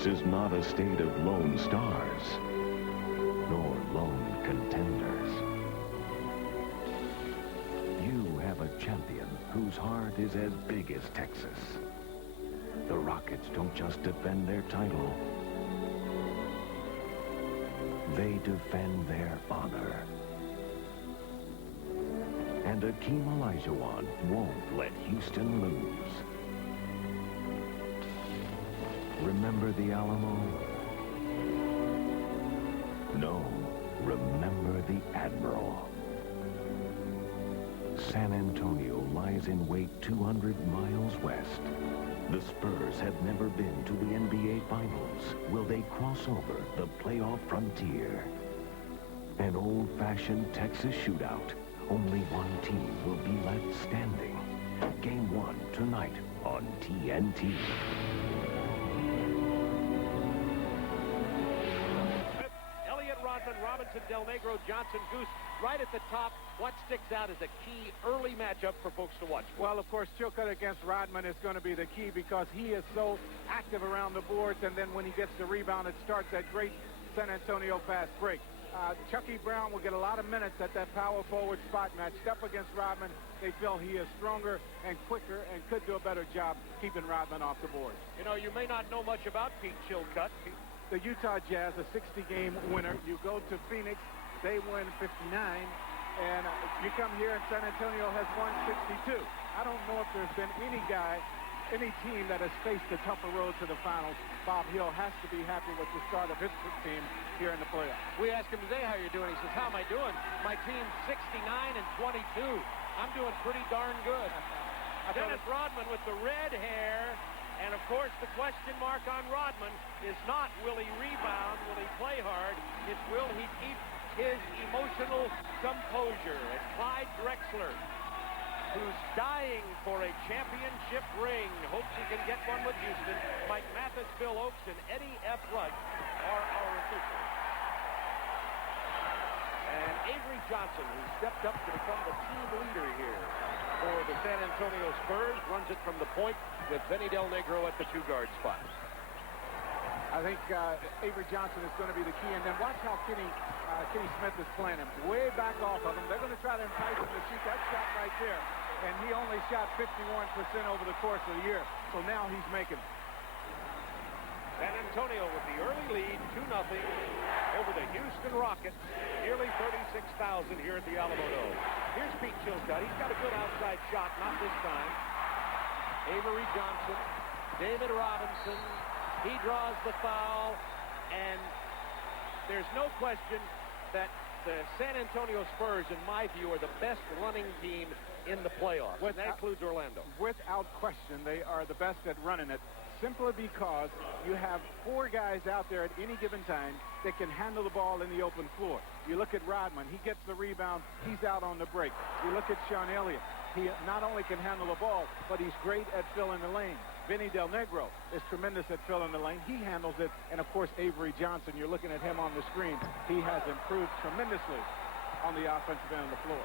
This is not a state of lone stars, nor lone contenders. You have a champion whose heart is as big as Texas. The Rockets don't just defend their title. They defend their honor. And Akeem Olajuwon won't let Houston lose. Remember the Alamo? No, remember the Admiral. San Antonio lies in wait 200 miles west. The Spurs have never been to the NBA Finals. Will they cross over the playoff frontier? An old-fashioned Texas shootout. Only one team will be left standing. Game 1 tonight on TNT. Elliott, Rodman, Robinson, Del Negro, Johnson, Goose. Right at the top, what sticks out as a key early matchup for folks to watch? Well, of course, Chilcutt against Rodman is going to be the key because he is so active around the boards, and then when he gets the rebound, it starts that great San Antonio fast break. Chucky Brown will get a lot of minutes at that power forward spot matched up against Rodman. They feel he is stronger and quicker and could do a better job keeping Rodman off the board. You know, you may not know much about Pete Chilcutt. The Utah Jazz, a 60-game winner. You go to Phoenix, they win 59, and you come here and San Antonio has won 62. I don't know if there's been any team that has faced a tougher road to the finals. Bob Hill has to be happy with the start of his team here in the playoffs. We asked him today how you're doing. He says, how am I doing? My team's 69 and 22. I'm doing pretty darn good. Dennis Rodman with the red hair. And, of course, the question mark on Rodman is not will he rebound, will he play hard, it's will he keep his emotional composure. And Clyde Drexler, who's dying for a championship ring, hopes he can get one with Houston. Mike Mathis, Bill Oakes, and Eddie F. Wright are our officials. And Avery Johnson, who stepped up to become the team leader here for the San Antonio Spurs, runs it from the point with Vinny Del Negro at the two-guard spot. I think Avery Johnson is going to be the key. And then watch how Kenny Smith is playing him. Way back off of him. They're going to try to entice him to shoot that shot right there. And he only shot 51% over the course of the year. So now he's making it. San Antonio with the early lead, 2-0 over the Houston Rockets. Nearly 36,000 here at the Alamo Dome. Here's Pete Chilcutt. He's got a good outside shot, not this time. Avery Johnson, David Robinson. He draws the foul, and there's no question that the San Antonio Spurs, in my view, are the best running team in the playoffs. And that includes Orlando. Without question, they are the best at running it, simply because you have 4 guys out there at any given time that can handle the ball in the open floor. You look at Rodman. He gets the rebound. He's out on the break. You look at Sean Elliott. He not only can handle the ball, but he's great at filling the lane. Vinny Del Negro is tremendous at filling the lane. He handles it. And, of course, Avery Johnson, you're looking at him on the screen. He has improved tremendously on the offensive end of the floor.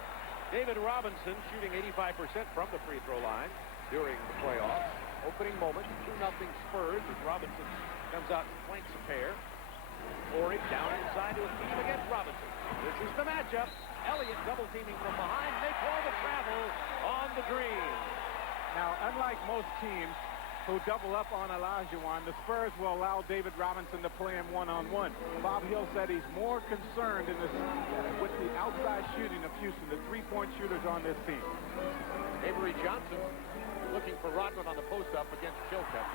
David Robinson shooting 85% from the free throw line during the playoffs. Opening moment, 2-0 Spurs as Robinson comes out and flanks a pair. Horry down inside to a team against Robinson. This is the matchup. Elliott double teaming from behind. Makes all the travel on the green. Now, unlike most teams who double up on Olajuwon, the Spurs will allow David Robinson to play him one-on-one. Bob Hill said he's more concerned in this with the outside shooting of Houston, the three-point shooters on this team. Avery Johnson looking for Rodman on the post-up against Chilcutt.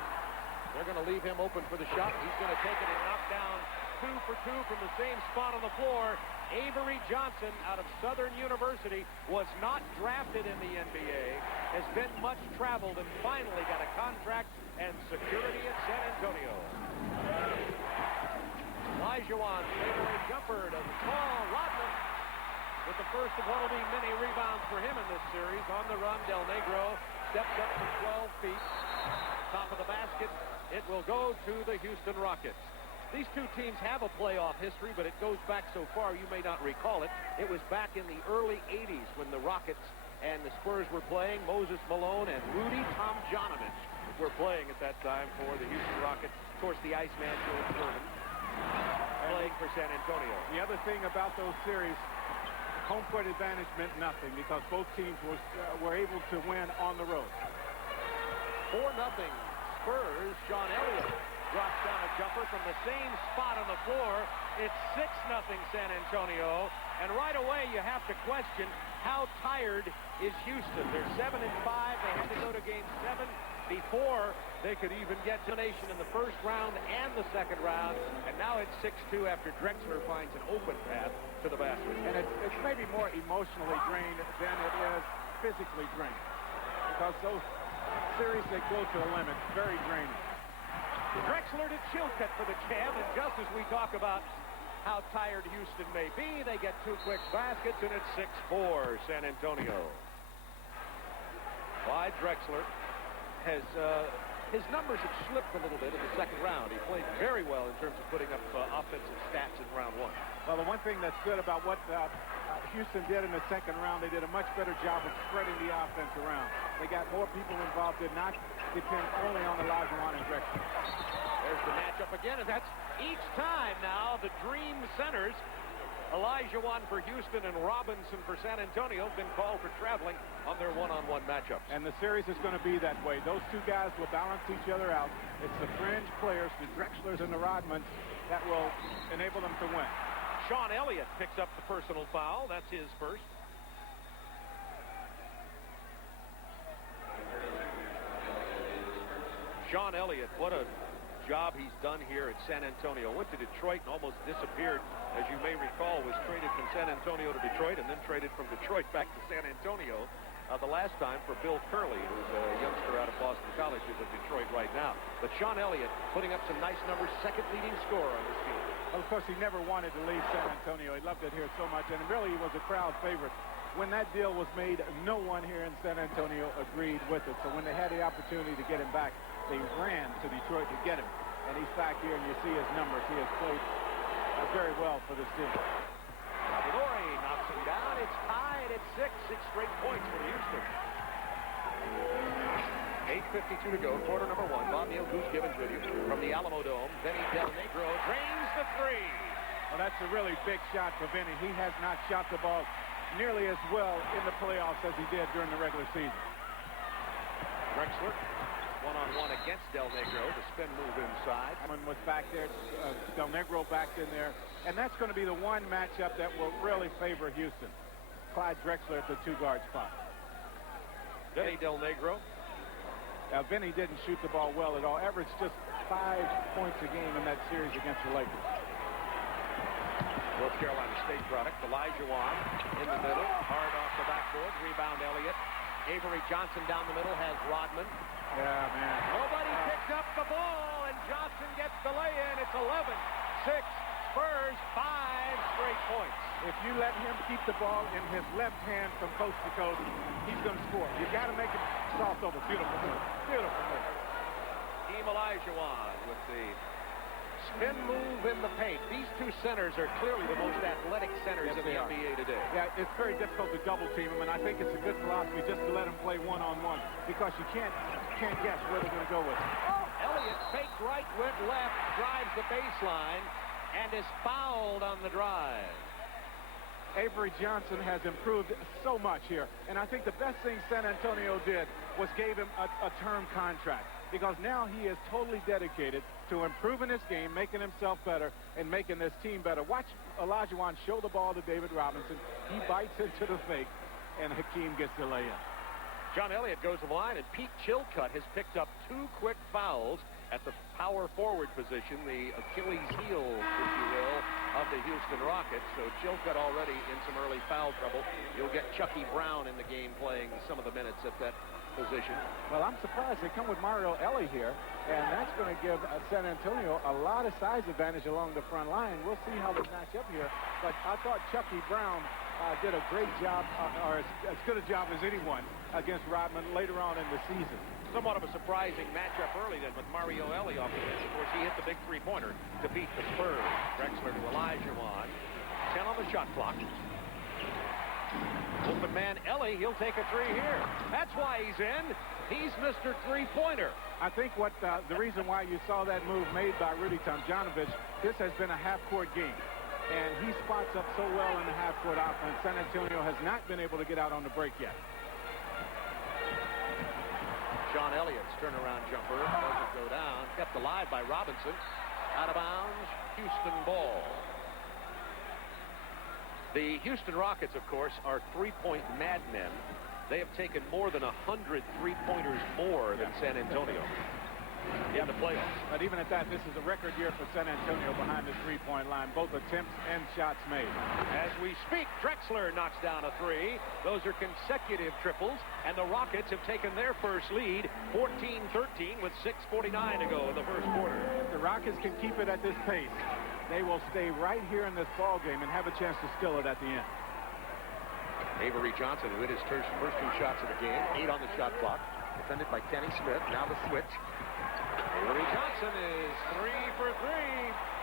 They're going to leave him open for the shot. He's going to take it and knock down 2 for 2 from the same spot on the floor. Avery Johnson out of Southern University was not drafted in the NBA, has been much traveled, and finally got a contract and security at San Antonio. Olajuwon fadeaway jumper to the tall Rodman with the first of what will be many rebounds for him in this series. On the run, Del Negro steps up to 12 feet. Top of the basket. It will go to the Houston Rockets. These two teams have a playoff history, but it goes back so far you may not recall it. It was back in the early 80s when the Rockets and the Spurs were playing. Moses Malone and Rudy Tomjanovich were playing at that time for the Houston Rockets. course, the Iceman, George Sherman, playing for San Antonio. The other thing about those series, home court advantage meant nothing because both teams were able to win on the road. 4-0 Spurs. Sean Elliott drops down a jumper from the same spot on the floor. It's 6-0 San Antonio. And right away you have to question how tired is Houston. They're 7-5. They had to go to game 7 before they could even get donation in the first round and the second round. And now it's 6-2 after Drexler finds an open path to the basket. And it's maybe more emotionally drained than it is physically drained. Because those series, they go to the limit, very draining. Drexler to Chilcutt for the jam, and just as we talk about how tired Houston may be, they get 2 quick baskets, and it's 6-4 San Antonio. Clyde Drexler has his numbers have slipped a little bit in the second round. He played very well in terms of putting up offensive stats in round 1. Well, the one thing that's good about what Houston did in the second round, they did a much better job of spreading the offense around. They got more people involved, did not depend only on Olajuwon and Drexler. There's the matchup again, and that's each time now the dream centers. Olajuwon for Houston and Robinson for San Antonio have been called for traveling on their one-on-one matchups. And the series is going to be that way. Those two guys will balance each other out. It's the fringe players, the Drexlers and the Rodmans, that will enable them to win. Sean Elliott picks up the personal foul. That's his first. Sean Elliott, what a job he's done here at San Antonio. Went to Detroit and almost disappeared. As you may recall, was traded from San Antonio to Detroit and then traded from Detroit back to San Antonio the last time for Bill Curley, who's a youngster out of Boston College, who's at Detroit right now. But Sean Elliott putting up some nice numbers, second leading scorer on this team. Well, of course, he never wanted to leave San Antonio. He loved it here so much, and really he was a crowd favorite. When that deal was made, no one here in San Antonio agreed with it. So when they had the opportunity to get him back, they ran to Detroit to get him. And he's back here, and you see his numbers. He has played very well for this team. Salvadori knocks him down. It's tied at 6 straight points for Houston. 8:52 to go, quarter number 1. Bob Neal, Goose Gibbons with you from the Alamo Dome. Vinny Del Negro drains the 3. Well, that's a really big shot for Vinny. He has not shot the ball nearly as well in the playoffs as he did during the regular season. Drexler, one-on-one against Del Negro. The spin move inside. One was back there. Del Negro back in there. And that's going to be the one matchup that will really favor Houston. Clyde Drexler at the 2-guard spot. Vinny Del Negro. Vinny didn't shoot the ball well at all. Averaged just 5 points a game in that series against the Lakers. North Carolina State product. Olajuwon in the middle. Hard off the backboard. Rebound Elliott. Avery Johnson down the middle has Rodman. Yeah, man. Nobody picks up the ball, and Johnson gets the lay-in. It's 11-6. Spurs, 5 straight points. If you let him keep the ball in his left hand from coast to coast, he's going to score. You got to make it soft over. Beautiful move. Beautiful move. Team Olajuwon with the spin move in the paint. These two centers are clearly the most athletic centers in the NBA today. Yeah, it's very difficult to double team them, and I think it's a good philosophy just to let them play one-on-one because you can't guess where they're going to go with it. Elliott faked right, went left, drives the baseline, and is fouled on the drive. Avery Johnson has improved so much here, and I think the best thing San Antonio did was gave him a term contract because now he is totally dedicated to improving his game, making himself better, and making this team better. Watch Olajuwon show the ball to David Robinson. He bites into the fake, and Hakeem gets the lay-in. John Elliott goes to the line, and Pete Chilcutt has picked up 2 quick fouls at the power forward position, the Achilles heel, if you will, of the Houston Rockets. So Chilcutt already in some early foul trouble. You'll get Chucky Brown in the game playing some of the minutes at that position. Well, I'm surprised they come with Mario Elie here, and that's going to give San Antonio a lot of size advantage along the front line. We'll see how they match up here, but I thought Chucky Brown did a great job, or as good a job as anyone against Rodman later on in the season. Somewhat of a surprising matchup early then with Mario Elie off the bench. Of course, he hit the big three-pointer to beat the Spurs. Drexler to Olajuwon. 10 on the shot clock. Open man Elie, he'll take a 3 here. That's why he's in. He's Mr. Three-pointer. I think what the reason why you saw that move made by Rudy Tomjanovich, this has been a half-court game. And he spots up so well in the half-court offense. San Antonio has not been able to get out on the break yet. Sean Elliott's turnaround jumper doesn't go down. Kept alive by Robinson. Out of bounds, Houston ball. The Houston Rockets, of course, are three-point madmen. They have taken more than 100 three-pointers more than San Antonio in the playoffs. But even at that, this is a record year for San Antonio behind the three-point line, both attempts and shots made. As we speak, Drexler knocks down a three. Those are consecutive triples, and the Rockets have taken their first lead, 14-13, with 6:49 to go in the first quarter. If the Rockets can keep it at this pace, they will stay right here in this ball game and have a chance to steal it at the end. Avery Johnson, who hit his first two shots of the game, 8 on the shot clock, defended by Kenny Smith. Now the switch. Avery Johnson is 3 for 3.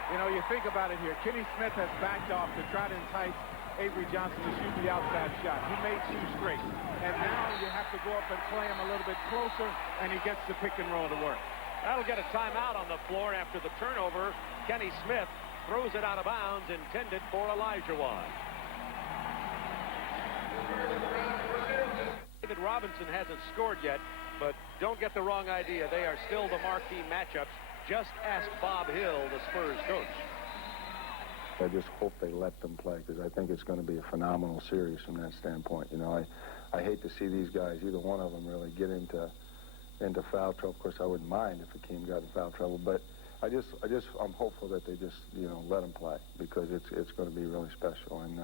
You know, you think about it here. Kenny Smith has backed off to try to entice Avery Johnson to shoot the outside shot. He made 2 straight. And now you have to go up and play him a little bit closer, and he gets the pick and roll to work. That'll get a timeout on the floor after the turnover. Kenny Smith throws it out of bounds, intended for Olajuwon. David Robinson hasn't scored yet, but don't get the wrong idea. They are still the marquee matchups. Just ask Bob Hill, the Spurs coach. I just hope they let them play, because I think it's going to be a phenomenal series from that standpoint. You know, I hate to see these guys, either one of them, really get into foul trouble. Of course, I wouldn't mind if a team got in foul trouble, but I'm hopeful that they just, you know, let them play, because it's going to be really special. And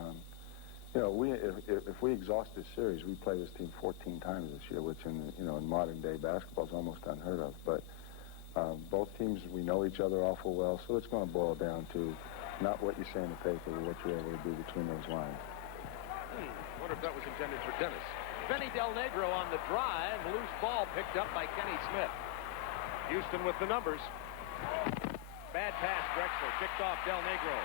you know, if we exhaust this series, we play this team 14 times this year, which in modern day basketball is almost unheard of. But both teams, we know each other awful well, so it's going to boil down to not what you say in the paper, but what you're able to do between those lines. Wonder if that was intended for Dennis. Benny Del Negro on the drive. Loose ball picked up by Kenny Smith. Houston with the numbers. Bad pass, Drexler. Picked off Del Negro.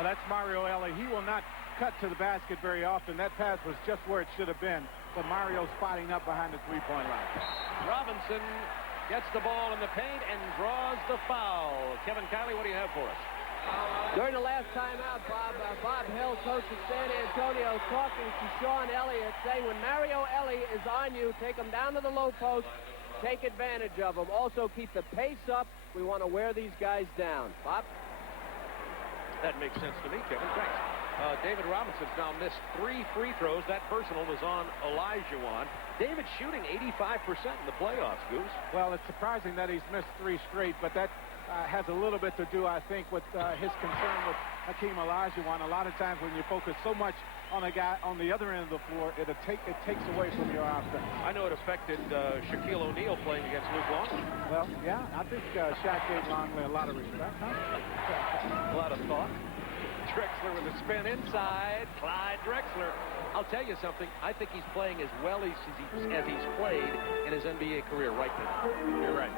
Oh, that's Mario Elie. He will not cut to the basket very often. That pass was just where it should have been, but Mario's spotting up behind the three-point line. Robinson gets the ball in the paint and draws the foul. Kevin Kiley, what do you have for us? During the last timeout, Bob Hill, coach of San Antonio, talking to Sean Elliott, saying when Mario Elie is on you, take him down to the low post, take advantage of him. Also keep the pace up. We want to wear these guys down. Bob? That makes sense to me, Kevin. Thanks. David Robinson's now missed 3 free throws. That personal was on Olajuwon. David's shooting 85% in the playoffs, Goose. Well, it's surprising that he's missed 3 straight, but that has a little bit to do, I think, with his concern with Hakeem Olajuwon. A lot of times when you focus so much on a guy on the other end of the floor, it takes away from your offense. I know it affected Shaquille O'Neal playing against Luke Longley. Well, yeah, I think Shaq gave Longley a lot of respect, huh? A lot of thought. Drexler with a spin inside. Clyde Drexler. I'll tell you something. I think he's playing as well as he's played in his NBA career right now. You're right.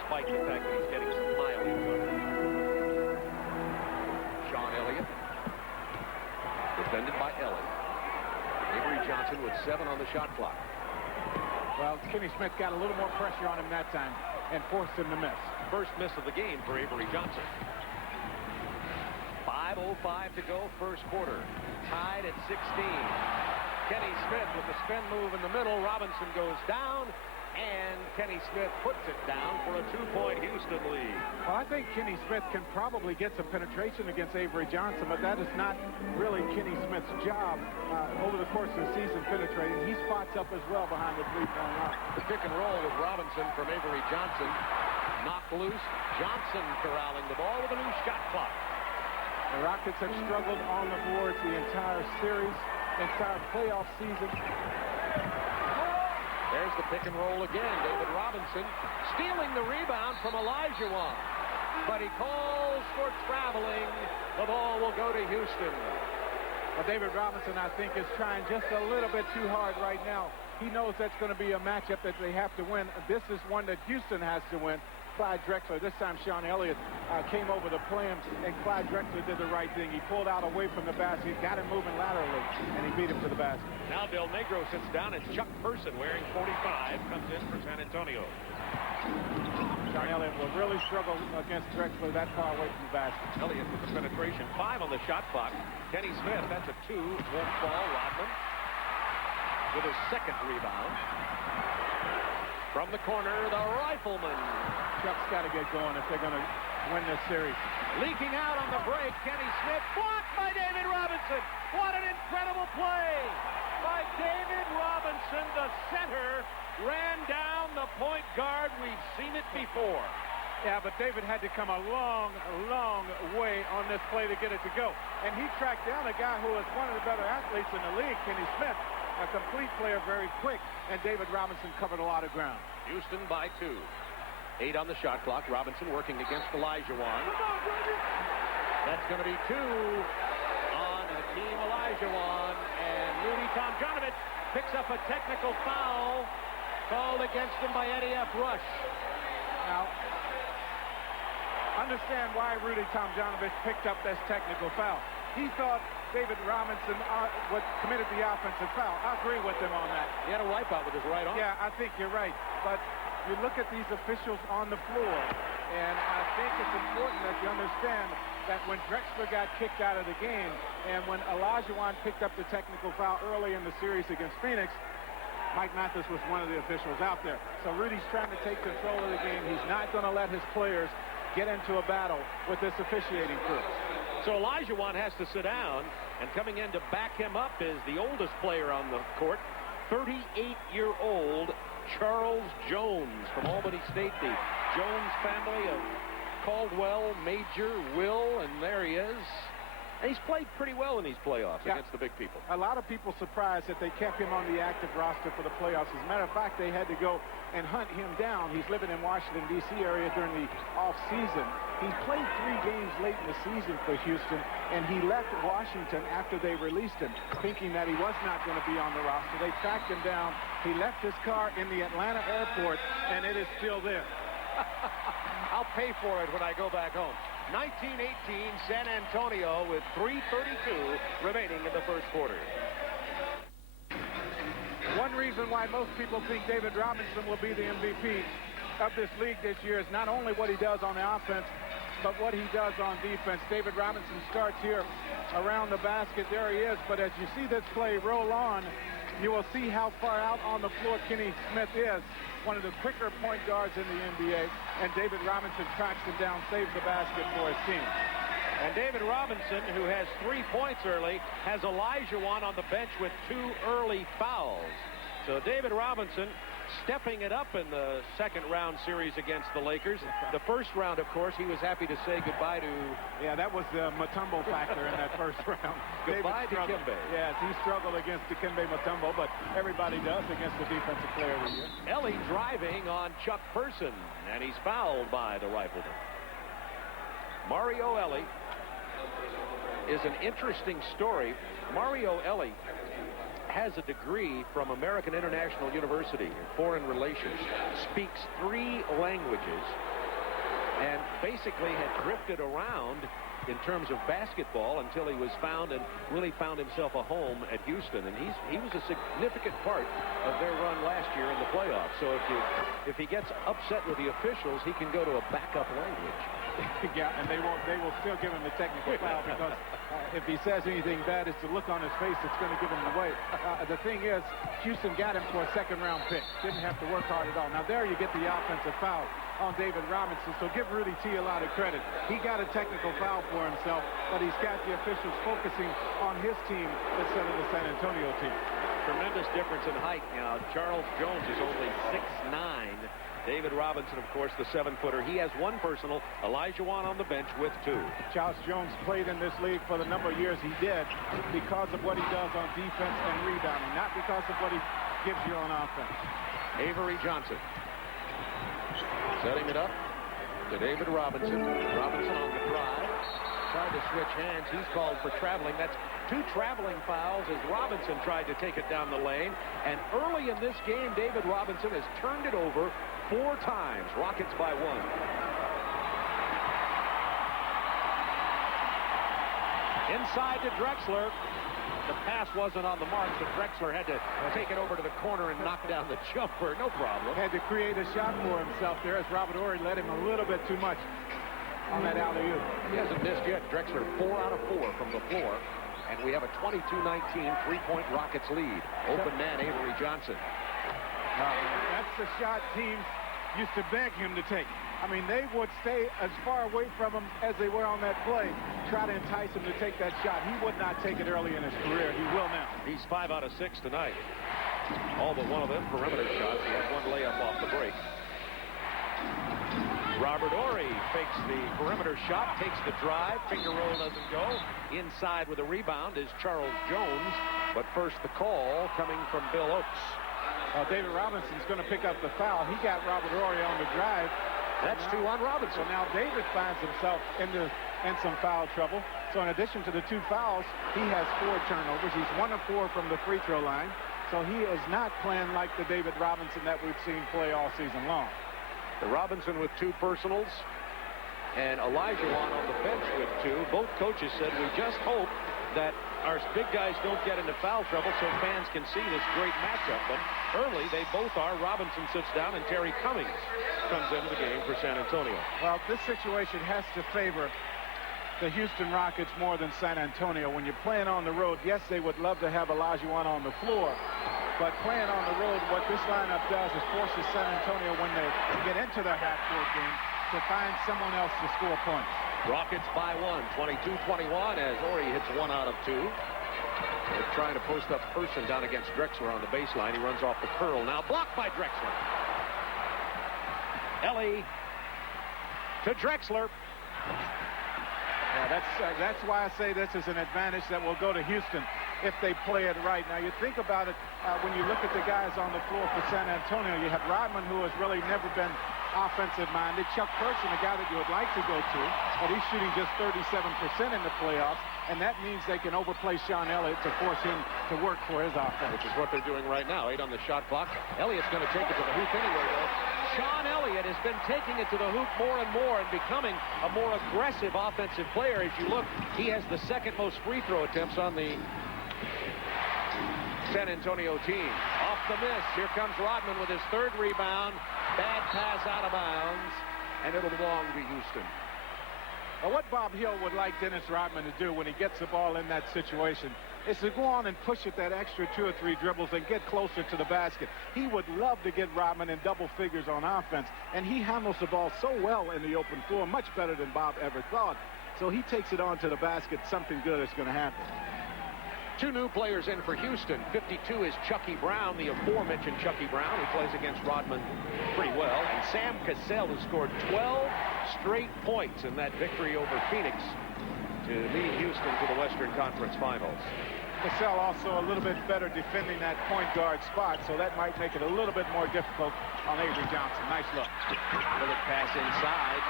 Despite the fact that he's getting some mileage on it. Sean Elliott. Defended by Ellie. Avery Johnson with 7 on the shot clock. Well, Kenny Smith got a little more pressure on him that time and forced him to miss. First miss of the game for Avery Johnson. 5:05 to go, first quarter. Tied at 16. Kenny Smith with the spin move in the middle. Robinson goes down, and Kenny Smith puts it down for a 2-point Houston lead. Well, I think Kenny Smith can probably get some penetration against Avery Johnson, but that is not really Kenny Smith's job over the course of the season penetrating. He spots up as well behind the three-point line. The pick and roll with Robinson from Avery Johnson. Knocked loose. Johnson corralling the ball with a new shot clock. The Rockets have struggled on the boards the entire series, entire playoff season. There's the pick and roll again. David Robinson stealing the rebound from Olajuwon. But he calls for traveling. The ball will go to Houston. Well, David Robinson, I think, is trying just a little bit too hard right now. He knows that's going to be a matchup that they have to win. This is one that Houston has to win. Clyde Drexler. This time Sean Elliott came over to play him, and Clyde Drexler did the right thing. He pulled out away from the basket, got him moving laterally, and he beat him to the basket. Now Del Negro sits down, and Chuck Person, wearing 45, comes in for San Antonio. Sean Elliott will really struggle against Drexler that far away from the basket. Elliott with the penetration. 5 on the shot clock. Kenny Smith, that's a 2. Won't fall. Rodman with his second rebound. From the corner, the Rifleman. Chuck's got to get going if they're going to win this series. Leaking out on the break, Kenny Smith, blocked by David Robinson. What an incredible play by David Robinson. The center ran down the point guard. We've seen it before. Yeah, but David had to come a long, long way on this play to get it to go. And he tracked down a guy who was one of the better athletes in the league, Kenny Smith, a complete player, very quick, and David Robinson covered a lot of ground. Houston by 2. 8 on the shot clock. Robinson working against Olajuwon. That's going to be 2 on Hakeem Olajuwon, and Rudy Tomjanovich picks up a technical foul called against him by Eddie F. Rush. Now, understand why Rudy Tomjanovich picked up this technical foul. He thought David Robinson committed the offensive foul. I agree with him on that. He had a wipeout with his right arm. Yeah, I think you're right. But you look at these officials on the floor, and I think it's important that you understand that when Drexler got kicked out of the game, and when Olajuwon picked up the technical foul early in the series against Phoenix, Mike Mathis was one of the officials out there. So Rudy's trying to take control of the game. He's not going to let his players get into a battle with this officiating crew. So Olajuwon has to sit down, and coming in to back him up is the oldest player on the court, 38-year-old Charles Jones from Albany State, the Jones family of Caldwell, Major, Will, and there he is. And he's played pretty well in these playoffs against the big people. A lot of people surprised that they kept him on the active roster for the playoffs. As a matter of fact, they had to go and hunt him down. He's living in Washington, D.C. area during the off-season. He played 3 games late in the season for Houston, and he left Washington after they released him, thinking that he was not going to be on the roster. They tracked him down. He left his car in the Atlanta airport, and it is still there. I'll pay for it when I go back home. 19-18 San Antonio with 3:32 remaining in the first quarter. One reason why most people think David Robinson will be the MVP of this league this year is not only what he does on the offense, but what he does on defense. David Robinson starts here around the basket. There he is. But as you see this play roll on, you will see how far out on the floor Kenny Smith is, one of the quicker point guards in the NBA, and David Robinson tracks him down, saves the basket for his team. And David Robinson, who has 3 points early, has Olajuwon on the bench with 2 early fouls. So David Robinson stepping it up in the second round series against the Lakers. The first round, of course, he was happy to say goodbye to... Yeah, that was the Mutombo factor in that first round. Goodbye to Dikembe. Yes, he struggled against Dikembe Mutombo, but everybody does against the defensive player of the year. Ellie driving on Chuck Person, and he's fouled by the Rifleman. Mario Ellie is an interesting story. Mario Ellie has a degree from American International University in foreign relations, speaks 3 languages, and basically had drifted around in terms of basketball until he was found and really found himself a home at Houston. And he was a significant part of their run last year in the playoffs. So if he gets upset with the officials, he can go to a backup language. Yeah, and they will still give him the technical foul because if he says anything bad, it's the look on his face that's going to give him away. The thing is, Houston got him for a second-round pick. Didn't have to work hard at all. Now, there you get the offensive foul on David Robinson, so give Rudy T a lot of credit. He got a technical foul for himself, but he's got the officials focusing on his team instead of the San Antonio team. Tremendous difference in height now. Charles Jones is only 6'9". David Robinson, of course, the 7-footer. He has 1 personal. Olajuwon on the bench with 2. Charles Jones played in this league for the number of years he did because of what he does on defense and rebounding, not because of what he gives you on offense. Avery Johnson setting it up to David Robinson. Robinson on the drive. Tried to switch hands. He's called for traveling. That's 2 traveling fouls as Robinson tried to take it down the lane. And early in this game, David Robinson has turned it over 4 times. Rockets by 1. Inside to Drexler. The pass wasn't on the mark, so Drexler had to take it over to the corner and knock down the jumper. No problem. Had to create a shot for himself there as Robert Horry led him a little bit too much on that alley-oop. He hasn't missed yet. Drexler 4 out of 4 from the floor. And we have a 22-19 3-point Rockets lead. Open man Avery Johnson. That's the shot teams used to beg him to take. I mean, they would stay as far away from him as they were on that play, try to entice him to take that shot. He would not take it early in his career. He will now. He's 5 out of 6 tonight. All but one of them perimeter shots. He had 1 layup off the break. Robert Horry fakes the perimeter shot, takes the drive. Finger roll doesn't go. Inside with a rebound is Charles Jones. But first the call coming from Bill Oakes. David Robinson's going to pick up the foul. He got Robert Horry on the drive. That's 2 on Robinson. So now David finds himself in some foul trouble. So in addition to the 2 fouls, he has 4 turnovers. He's 1 of 4 from the free throw line. So he is not playing like the David Robinson that we've seen play all season long. The Robinson with 2 personals and Elijah on the bench with 2. Both coaches said we just hope that our big guys don't get into foul trouble so fans can see this great matchup. But early, they both are. Robinson sits down and Terry Cummings comes into the game for San Antonio. Well, this situation has to favor the Houston Rockets more than San Antonio. When you're playing on the road, yes, they would love to have Olajuwon on the floor. But playing on the road, what this lineup does is forces San Antonio, when they get into their half-court game, to find someone else to score points. Rockets by 1, 22-21 as Horry hits 1 out of 2. They're trying to post up Person down against Drexler on the baseline. He runs off the curl. Now blocked by Drexler. Ellie to Drexler. Yeah, that's why I say this is an advantage that will go to Houston if they play it right. Now, you think about it, when you look at the guys on the floor for San Antonio, you have Rodman, who has really never been offensive-minded. Chuck Person, a guy that you would like to go to, but he's shooting just 37% in the playoffs, and that means they can overplay Sean Elliott to force him to work for his offense. Which is what they're doing right now. 8 on the shot clock. Elliott's going to take it to the hoop anyway, though. Sean Elliott has been taking it to the hoop more and more and becoming a more aggressive offensive player. As you look, he has the 2nd most free throw attempts on the San Antonio team. Off the miss. Here comes Rodman with his 3rd rebound. Bad pass out of bounds, and it'll belong to Houston. Now, what Bob Hill would like Dennis Rodman to do when he gets the ball in that situation is to go on and push it that extra 2 or 3 dribbles and get closer to the basket. He would love to get Rodman in double figures on offense, and he handles the ball so well in the open floor, much better than Bob ever thought. So he takes it on to the basket. Something good is going to happen. 2 new players in for Houston. 52 is Chucky Brown, the aforementioned Chucky Brown, who plays against Rodman pretty well. And Sam Cassell has scored 12 straight points in that victory over Phoenix to lead Houston to the Western Conference Finals. Cassell also a little bit better defending that point guard spot, so that might make it a little bit more difficult on Avery Johnson. Nice look. Little pass inside.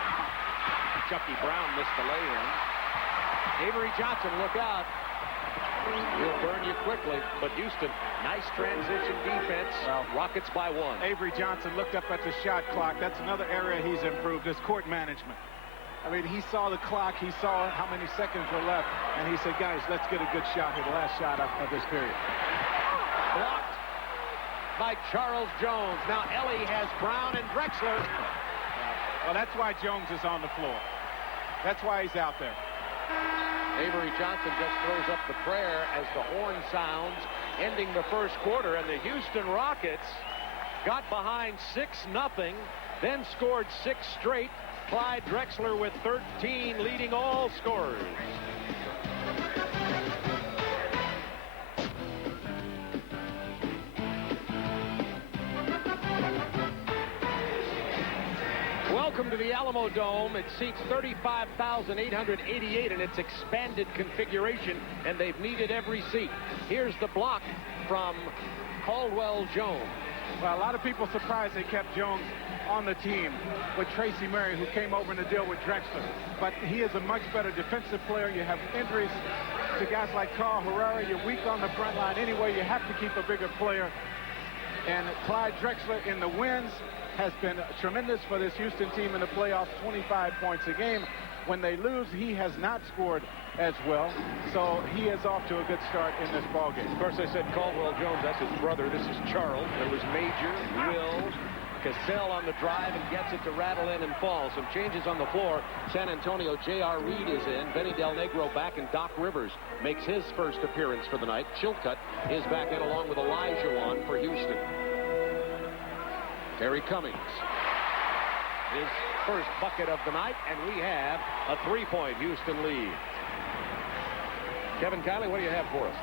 Chucky Brown missed the lay-in. Avery Johnson, look out. He'll burn you quickly, but Houston, nice transition defense. Rockets by 1. Avery Johnson looked up at the shot clock. That's another area he's improved, his court management. I mean, he saw the clock, he saw how many seconds were left, and he said, guys, let's get a good shot here, the last shot of this period. Blocked by Charles Jones. Now Ellie has Brown and Drexler. Well, that's why Jones is on the floor. That's why he's out there. Avery Johnson just throws up the prayer as the horn sounds, ending the first quarter, and the Houston Rockets got behind 6-0, then scored 6 straight. Clyde Drexler with 13, leading all scorers. Welcome to the Alamo Dome. It seats 35,888 in its expanded configuration, and they've needed every seat. Here's the block from Caldwell Jones. Well, a lot of people surprised they kept Jones on the team with Tracy Murray, who came over in to deal with Drexler. But he is a much better defensive player. You have injuries to guys like Carl Herrera. You're weak on the front line anyway. You have to keep a bigger player. And Clyde Drexler in the wins has been tremendous for this Houston team in the playoffs, 25 points a game. When they lose, he has not scored as well, so he is off to a good start in this ballgame. Of course, I said Caldwell Jones. That's his brother. This is Charles. There was Major, Will, Cassell on the drive and gets it to rattle in and fall. Some changes on the floor. San Antonio, J.R. Reed is in. Benny Del Negro back, and Doc Rivers makes his first appearance for the night. Chilcutt is back in along with Elijah for Houston. Terry Cummings. His first bucket of the night, and we have a 3-point Houston lead. Kevin Kiley, what do you have for us?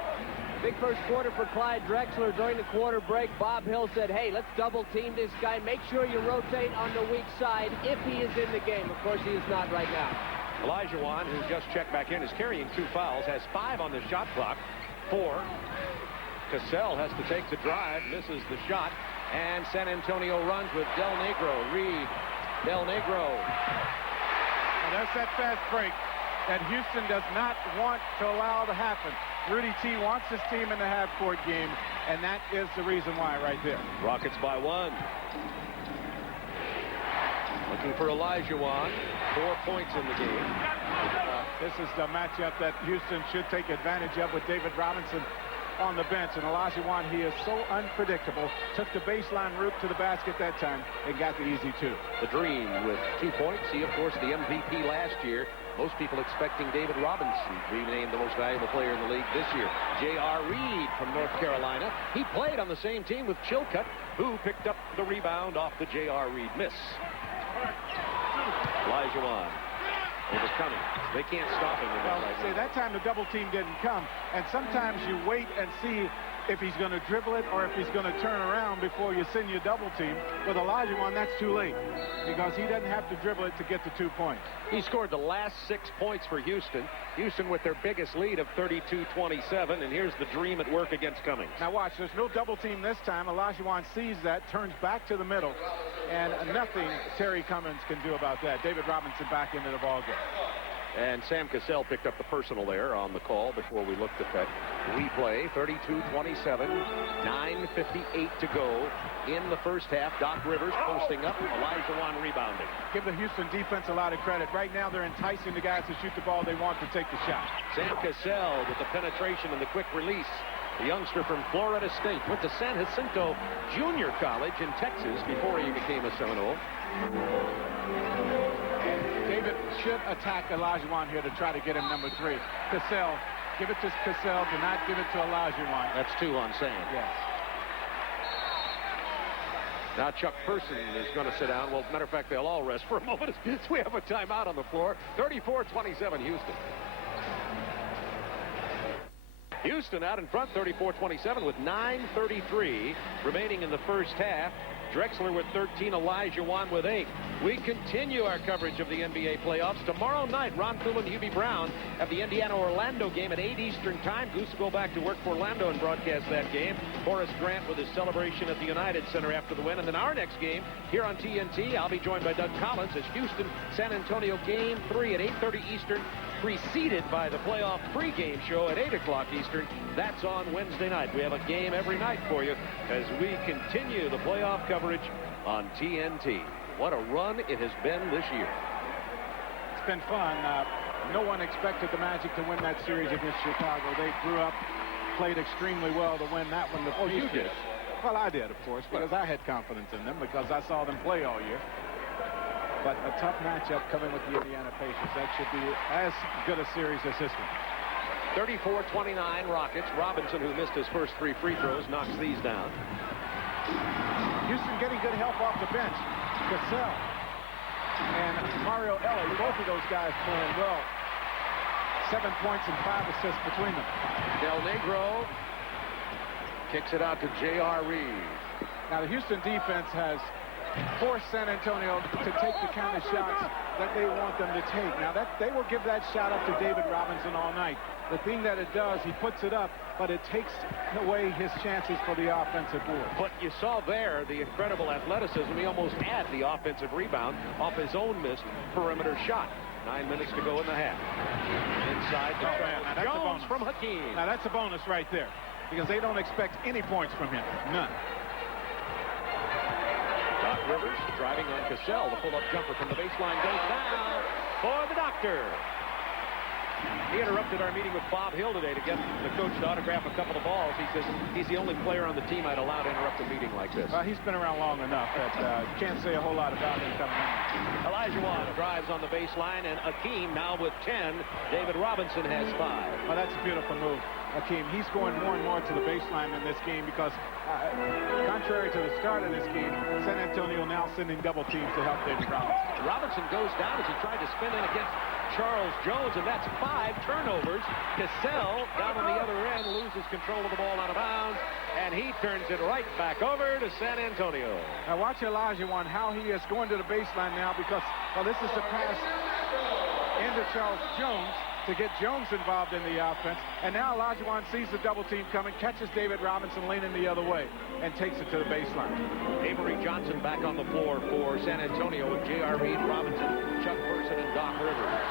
Big first quarter for Clyde Drexler. During the quarter break, Bob Hill said, hey, let's double team this guy. Make sure you rotate on the weak side if he is in the game. Of course, he is not right now. Elijah Wan, who just checked back in, is carrying 2 fouls, has 5 on the shot clock. 4. Cassell has to take the drive, misses the shot, and San Antonio runs with Del Negro. Reed, Del Negro. And there's that fast break that Houston does not want to allow to happen. Rudy T wants his team in the half-court game, and that is the reason why right there. Rockets by 1. Looking for Elijah Wan. 4 points in the game. This is the matchup that Houston should take advantage of with David Robinson on the bench. And Elijah Wan, he is so unpredictable. Took the baseline route to the basket that time and got the easy 2. The Dream with 2 points. He, of course, the MVP last year. Most people expecting David Robinson to be named the most valuable player in the league this year. J.R. Reed from North Carolina. He played on the same team with Chilcutt, who picked up the rebound off the J.R. Reed miss. Elijah Wan overcoming. They can't stop him. Well, see, that time the double team didn't come, and sometimes you wait and see if he's going to dribble it or if he's going to turn around before you send your double team. With Elijah Wan, that's too late because he doesn't have to dribble it to get the 2 points. He scored the last 6 points for Houston. Houston with their biggest lead of 32-27, and here's the Dream at work against Cummings. Now watch, there's no double team this time. Elijah Wan sees that, turns back to the middle, and nothing Terry Cummings can do about that. David Robinson back into the ballgame. And Sam Cassell picked up the personal there on the call before we looked at that replay. 32-27, 9:58 to go in the first half. Doc Rivers posting up, Elijah Wan rebounding. Give the Houston defense a lot of credit. Right now they're enticing the guys to shoot the ball they want to take the shot. Sam Cassell with the penetration and the quick release. The youngster from Florida State went to San Jacinto Junior College in Texas before he became a Seminole. David should attack Elijah Wan here to try to get him number 3. Cassell, give it to Cassell, do not give it to Elijah Wan. That's 2 on Sam. Yes. Now Chuck Person is going to sit down. Well, matter of fact, they'll all rest for a moment. We have a timeout on the floor. 34-27 Houston. Houston out in front, 34-27 with 9:33 remaining in the first half. Drexler with 13, Elijah Wan with 8. We continue our coverage of the NBA playoffs. Tomorrow night, Ron Poole and Hubie Brown have the Indiana-Orlando game at 8 Eastern time. Goose will go back to work for Orlando and broadcast that game. Horace Grant with his celebration at the United Center after the win. And then our next game here on TNT, I'll be joined by Doug Collins as Houston, San Antonio game 3 at 8:30 Eastern, preceded by the playoff pregame show at 8 o'clock Eastern. That's on Wednesday night. We have a game every night for you as we continue the playoff coverage on TNT. What a run it has been this year. It's been fun. No one expected the Magic to win that series against Chicago. They grew up, played extremely well to win that one. Oh, you did? Well, I did, of course, because I had confidence in them because I saw them play all year. But a tough matchup coming with the Indiana Pacers. That should be as good a series as this one. 34-29 Rockets. Robinson, who missed his first 3 free throws, knocks these down. Houston getting good help off the bench. Cassell and Mario Ellie, both of those guys playing well. 7 points and 5 assists between them. Del Negro kicks it out to J.R. Reed. Now the Houston defense has forced San Antonio to take the kind of shots that they want them to take. Now that they will give that shot up to David Robinson all night. The thing that it does, he puts it up, but it takes away his chances for the offensive board. But you saw there the incredible athleticism. He almost had the offensive rebound off his own missed perimeter shot. 9 minutes to go in the half. Inside the track. Jones from Hakeem. Now that's a bonus right there because they don't expect any points from him. None. Doc Rivers driving on Cassell. The pull-up jumper from the baseline goes down for the doctor. He interrupted our meeting with Bob Hill today to get the coach to autograph a couple of balls. He says he's the only player on the team I'd allow to interrupt a meeting like this. He's been around long enough that can't say a whole lot about him coming in. Olajuwon drives on the baseline, and Akeem now with 10. David Robinson has 5. Oh, that's a beautiful move, Akeem. He's going more and more to the baseline in this game because, contrary to the start of this game, San Antonio now sending double teams to help David Robinson. Robinson goes down as he tried to spin in against Charles Jones, and that's 5 turnovers. Cassell down on the other end loses control of the ball out of bounds, and he turns it right back over to San Antonio. Now watch Olajuwon, how he is going to the baseline now because, well, this is the pass into Charles Jones to get Jones involved in the offense, and now Olajuwon sees the double team coming, catches David Robinson leaning the other way, and takes it to the baseline. Avery Johnson back on the floor for San Antonio with J.R. Reed, Robinson, Chuck Person, and Doc Rivers.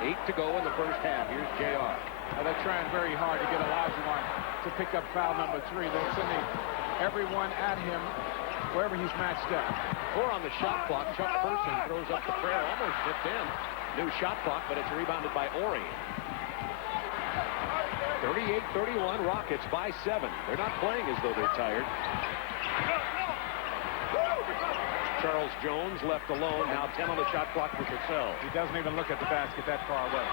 8 to go in the first half. Here's J.R. They're trying very hard to get Olajuwon to pick up foul number 3. They're sending everyone at him wherever he's matched up. 4 on the shot clock. Chuck Person throws up the prayer, almost tipped in. New shot clock, but it's rebounded by Ori. 38-31, Rockets by 7. They're not playing as though they're tired. Charles Jones left alone. Now 10 on the shot clock for Cassell. He doesn't even look at the basket that far away.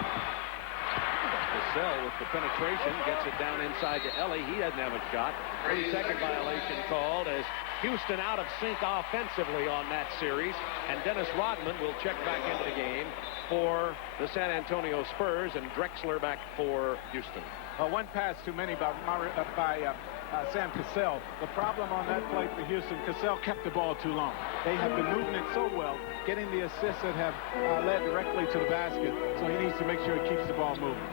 Cassell with the penetration gets it down inside to Ellie. He doesn't have a shot. 30-second violation called as Houston out of sync offensively on that series. And Dennis Rodman will check back into the game for the San Antonio Spurs, and Drexler back for Houston. One pass too many by Sam Cassell. The problem on that play for Houston, Cassell kept the ball too long. They have been moving it so well, getting the assists that have led directly to the basket, so he needs to make sure he keeps the ball moving.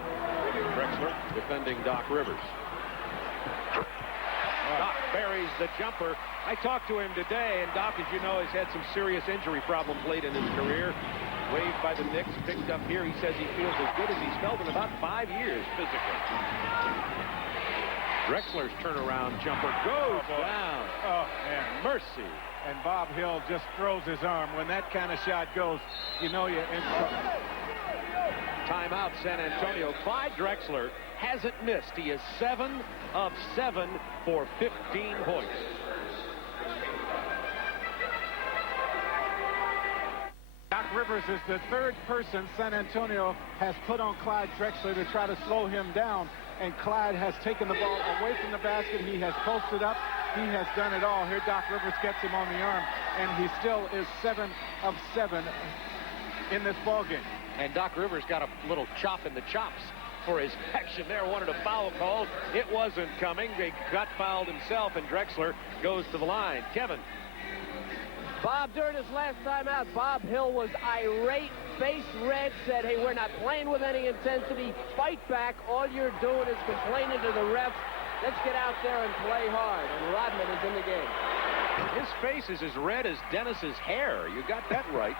Drexler defending Doc Rivers. Doc buries the jumper. I talked to him today, and Doc, as you know, has had some serious injury problems late in his career. Waived by the Knicks, picked up here. He says he feels as good as he's felt in about 5 years physically. Drexler's turnaround jumper goes down. Oh, man, mercy. And Bob Hill just throws his arm. When that kind of shot goes, you know you're in trouble. Timeout, San Antonio. Clyde Drexler hasn't missed. He is 7 of 7 for 15 points. Doc Rivers is the 3rd person San Antonio has put on Clyde Drexler to try to slow him down. And Clyde has taken the ball away from the basket. He has posted up. He has done it all. Here Doc Rivers gets him on the arm. And he still is 7 of 7 in this ballgame. And Doc Rivers got a little chop in the chops for his action there. Wanted a foul call. It wasn't coming. They got fouled himself, and Drexler goes to the line. Kevin. Bob, during his last time out, Bob Hill was irate, face red, said, hey, we're not playing with any intensity. Fight back. All you're doing is complaining to the refs. Let's get out there and play hard. And Rodman is in the game. His face is as red as Dennis's hair. You got that right.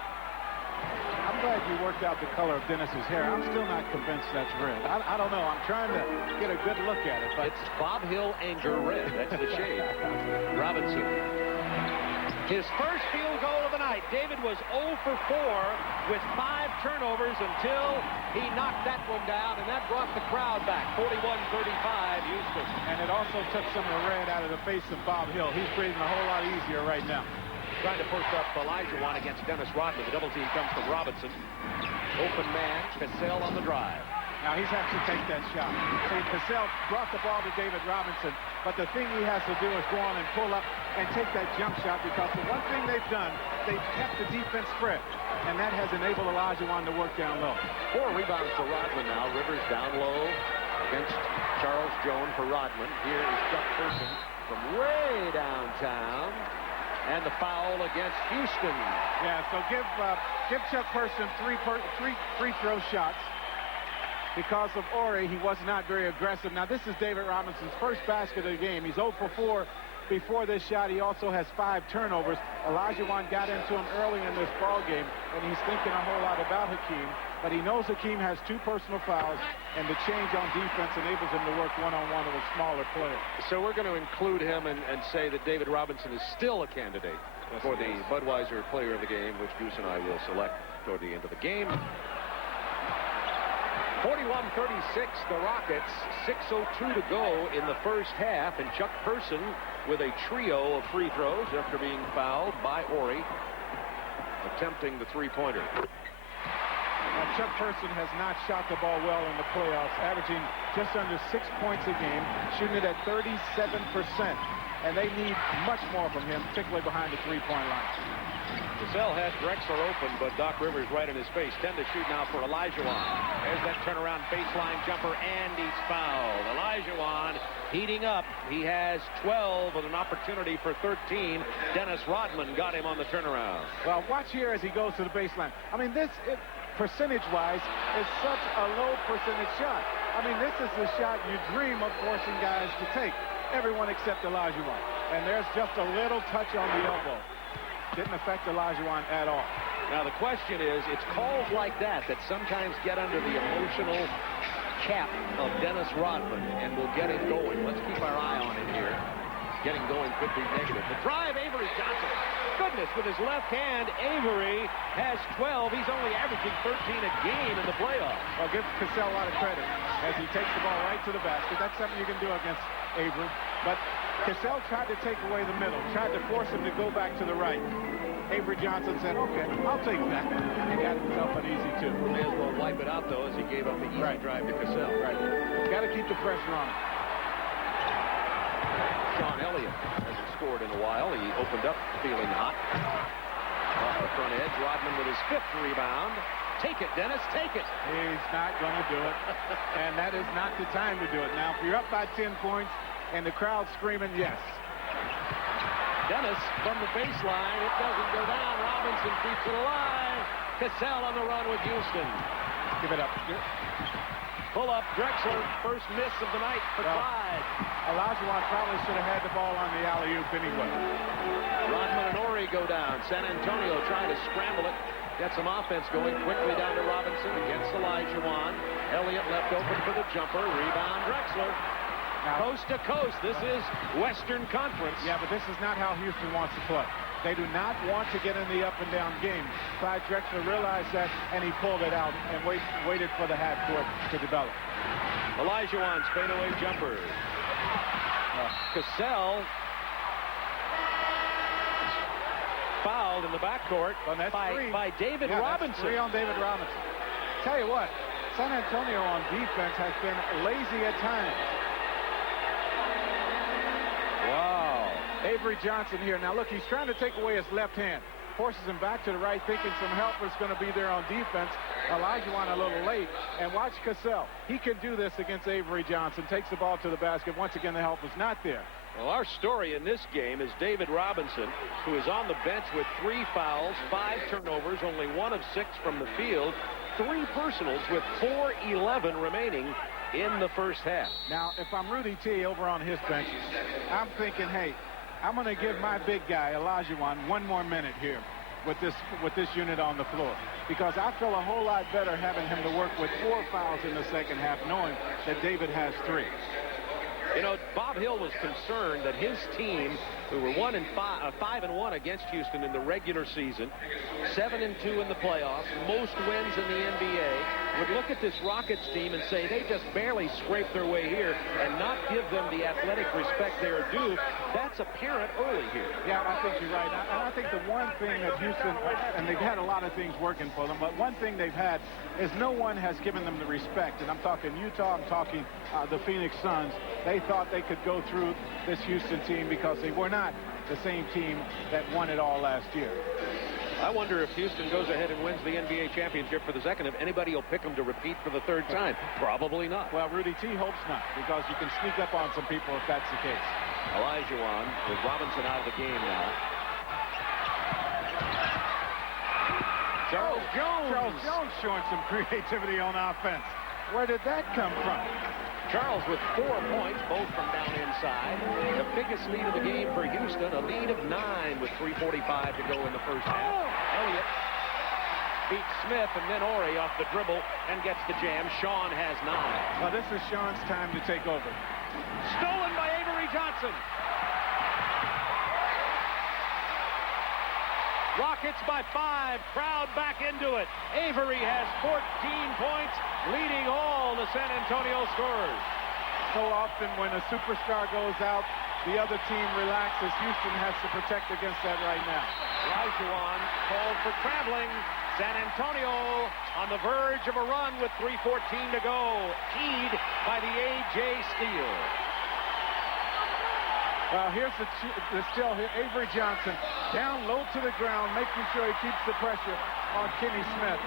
I'm glad you worked out the color of Dennis's hair. I'm still not convinced that's red. I don't know. I'm trying to get a good look at it. But it's Bob Hill anger red. That's the shade. Robinson. His first field goal of the night. David was 0 for 4 with 5 turnovers until he knocked that one down, and that brought the crowd back. 41-35, Houston. And it also took some of the red out of the face of Bob Hill. He's breathing a whole lot easier right now. Trying to post up Olajuwon against Dennis Rodman. The double team comes from Robinson. Open man, Cassell on the drive. Now he's has to take that shot. See, Cassell brought the ball to David Robinson, but the thing he has to do is go on and pull up and take that jump shot, because the one thing they've done, they've kept the defense spread, and that has enabled Olajuwon to work down low. 4 rebounds for Rodman now. Rivers down low against Charles Jones for Rodman. Here is Chuck Person from way downtown. And the foul against Houston. Yeah, so give Chuck Person three free throw shots. Because of Ori, he was not very aggressive. Now, this is David Robinson's first basket of the game. He's 0 for 4 before this shot. He also has 5 turnovers. Olajuwon got into him early in this ball game, and he's thinking a whole lot about Hakeem. But he knows Hakeem has 2 personal fouls, and the change on defense enables him to work one-on-one with a smaller player. So we're going to include him and say that David Robinson is still a candidate. for the Budweiser Player of the Game, which Goose and I will select toward the end of the game. 41-36, the Rockets. 6:02 to go in the first half, and Chuck Person with a trio of free throws after being fouled by Horry, attempting the three-pointer. Now, Chuck Person has not shot the ball well in the playoffs, averaging just under 6 points a game, shooting it at 37%. And they need much more from him, particularly behind the three-point line. Cassell had Drexler open, but Doc Rivers right in his face. 10 to shoot now for Olajuwon. There's that turnaround baseline jumper, and he's fouled. Olajuwon heating up. He has 12 with an opportunity for 13. Dennis Rodman got him on the turnaround. Well, watch here as he goes to the baseline. I mean, this, percentage-wise, is such a low percentage shot. I mean, this is the shot you dream of forcing guys to take. Everyone except Olajuwon. And there's just a little touch on the elbow. Didn't affect Olajuwon at all. Now the question is, it's calls like that sometimes get under the emotional cap of Dennis Rodman and will get him going. Let's keep our eye on him here. Getting going could be negative. The drive, Avery Johnson. Goodness, with his left hand, Avery has 12. He's only averaging 13 a game in the playoffs. I'll give Cassell a lot of credit as he takes the ball right to the basket. That's something you can do against Avery. But Cassell tried to take away the middle, tried to force him to go back to the right. Avery Johnson said, okay, I'll take that. He got himself an easy two. May as well wipe it out, though, as he gave up the easy drive to Cassell. Right. Got to keep the pressure on him. Sean Elliott hasn't scored in a while. He opened up feeling hot. Off the front edge, Rodman with his 5th rebound. Take it, Dennis, take it. He's not going to do it. And that is not the time to do it. Now, if you're up by 10 points and the crowd screaming, yes. Dennis from the baseline. It doesn't go down. Robinson keeps it alive. Cassell on the run with Houston. Give it up. Pull up. Drexler, first miss of the night for Clyde. Olajuwon probably should have had the ball on the alley-oop anyway. Rodman and Horry go down. San Antonio trying to scramble it. Get some offense going quickly down to Robinson against Olajuwon. Elliott left open for the jumper. Rebound Drexler. Now, coast to coast. This is Western Conference. Yeah, but this is not how Houston wants to play. They do not want to get in the up and down game. Clyde Drexler realized that, and he pulled it out and waited for the half court to develop. Olajuwon's fadeaway jumper. Cassell fouled in the backcourt by David Robinson. That's 3 on David Robinson. Tell you what, San Antonio on defense has been lazy at times. Wow. Avery Johnson here. Now look, he's trying to take away his left hand. Forces him back to the right, thinking some help is going to be there on defense. Olajuwon a little late. And watch Cassell. He can do this against Avery Johnson. Takes the ball to the basket. Once again, the help is not there. Well, our story in this game is David Robinson, who is on the bench with 3 fouls, 5 turnovers, only 1 of 6 from the field, 3 personals with 4:11 remaining in the first half. Now, if I'm Rudy T over on his bench, I'm thinking, hey, I'm going to give my big guy, Olajuwon, 1 more minute here with this unit on the floor. Because I feel a whole lot better having him to work with 4 fouls in the second half, knowing that David has 3. You know, Bob Hill was concerned that his team, who were 5-1 against Houston in the regular season, 7-2 in the playoffs, most wins in the NBA, would look at this Rockets team and say they just barely scraped their way here and not give them the athletic respect they're due. That's apparent early here. Yeah, I think you're right. And I think the one thing that Houston, and they've had a lot of things working for them, but one thing they've had is no one has given them the respect. And I'm talking Utah, I'm talking the Phoenix Suns. They thought they could go through this Houston team because they were not the same team that won it all last year. I wonder if Houston goes ahead and wins the NBA championship for the second, if anybody will pick them to repeat for the 3rd time. Probably not. Well, Rudy T hopes not, because you can sneak up on some people if that's the case. Olajuwon with Robinson out of the game now. Charles Jones showing some creativity on offense. Where did that come from? Charles with 4 points, both from down inside. The biggest lead of the game for Houston, a lead of 9 with 3:45 to go in the first half. Elliott beats Smith, and then Horry off the dribble and gets the jam. Sean has 9. Well, this is Sean's time to take over. Stolen by Avery Johnson. Rockets by 5. Crowd back into it. Avery has 14 points, leading all the San Antonio scorers. So often when a superstar goes out, the other team relaxes. Houston has to protect against that right now. Olajuwon called for traveling. San Antonio on the verge of a run with 3:14 to go. Keyed by the A.J. steal. Well, here's the steal here. Avery Johnson down low to the ground, making sure he keeps the pressure on Kenny Smith.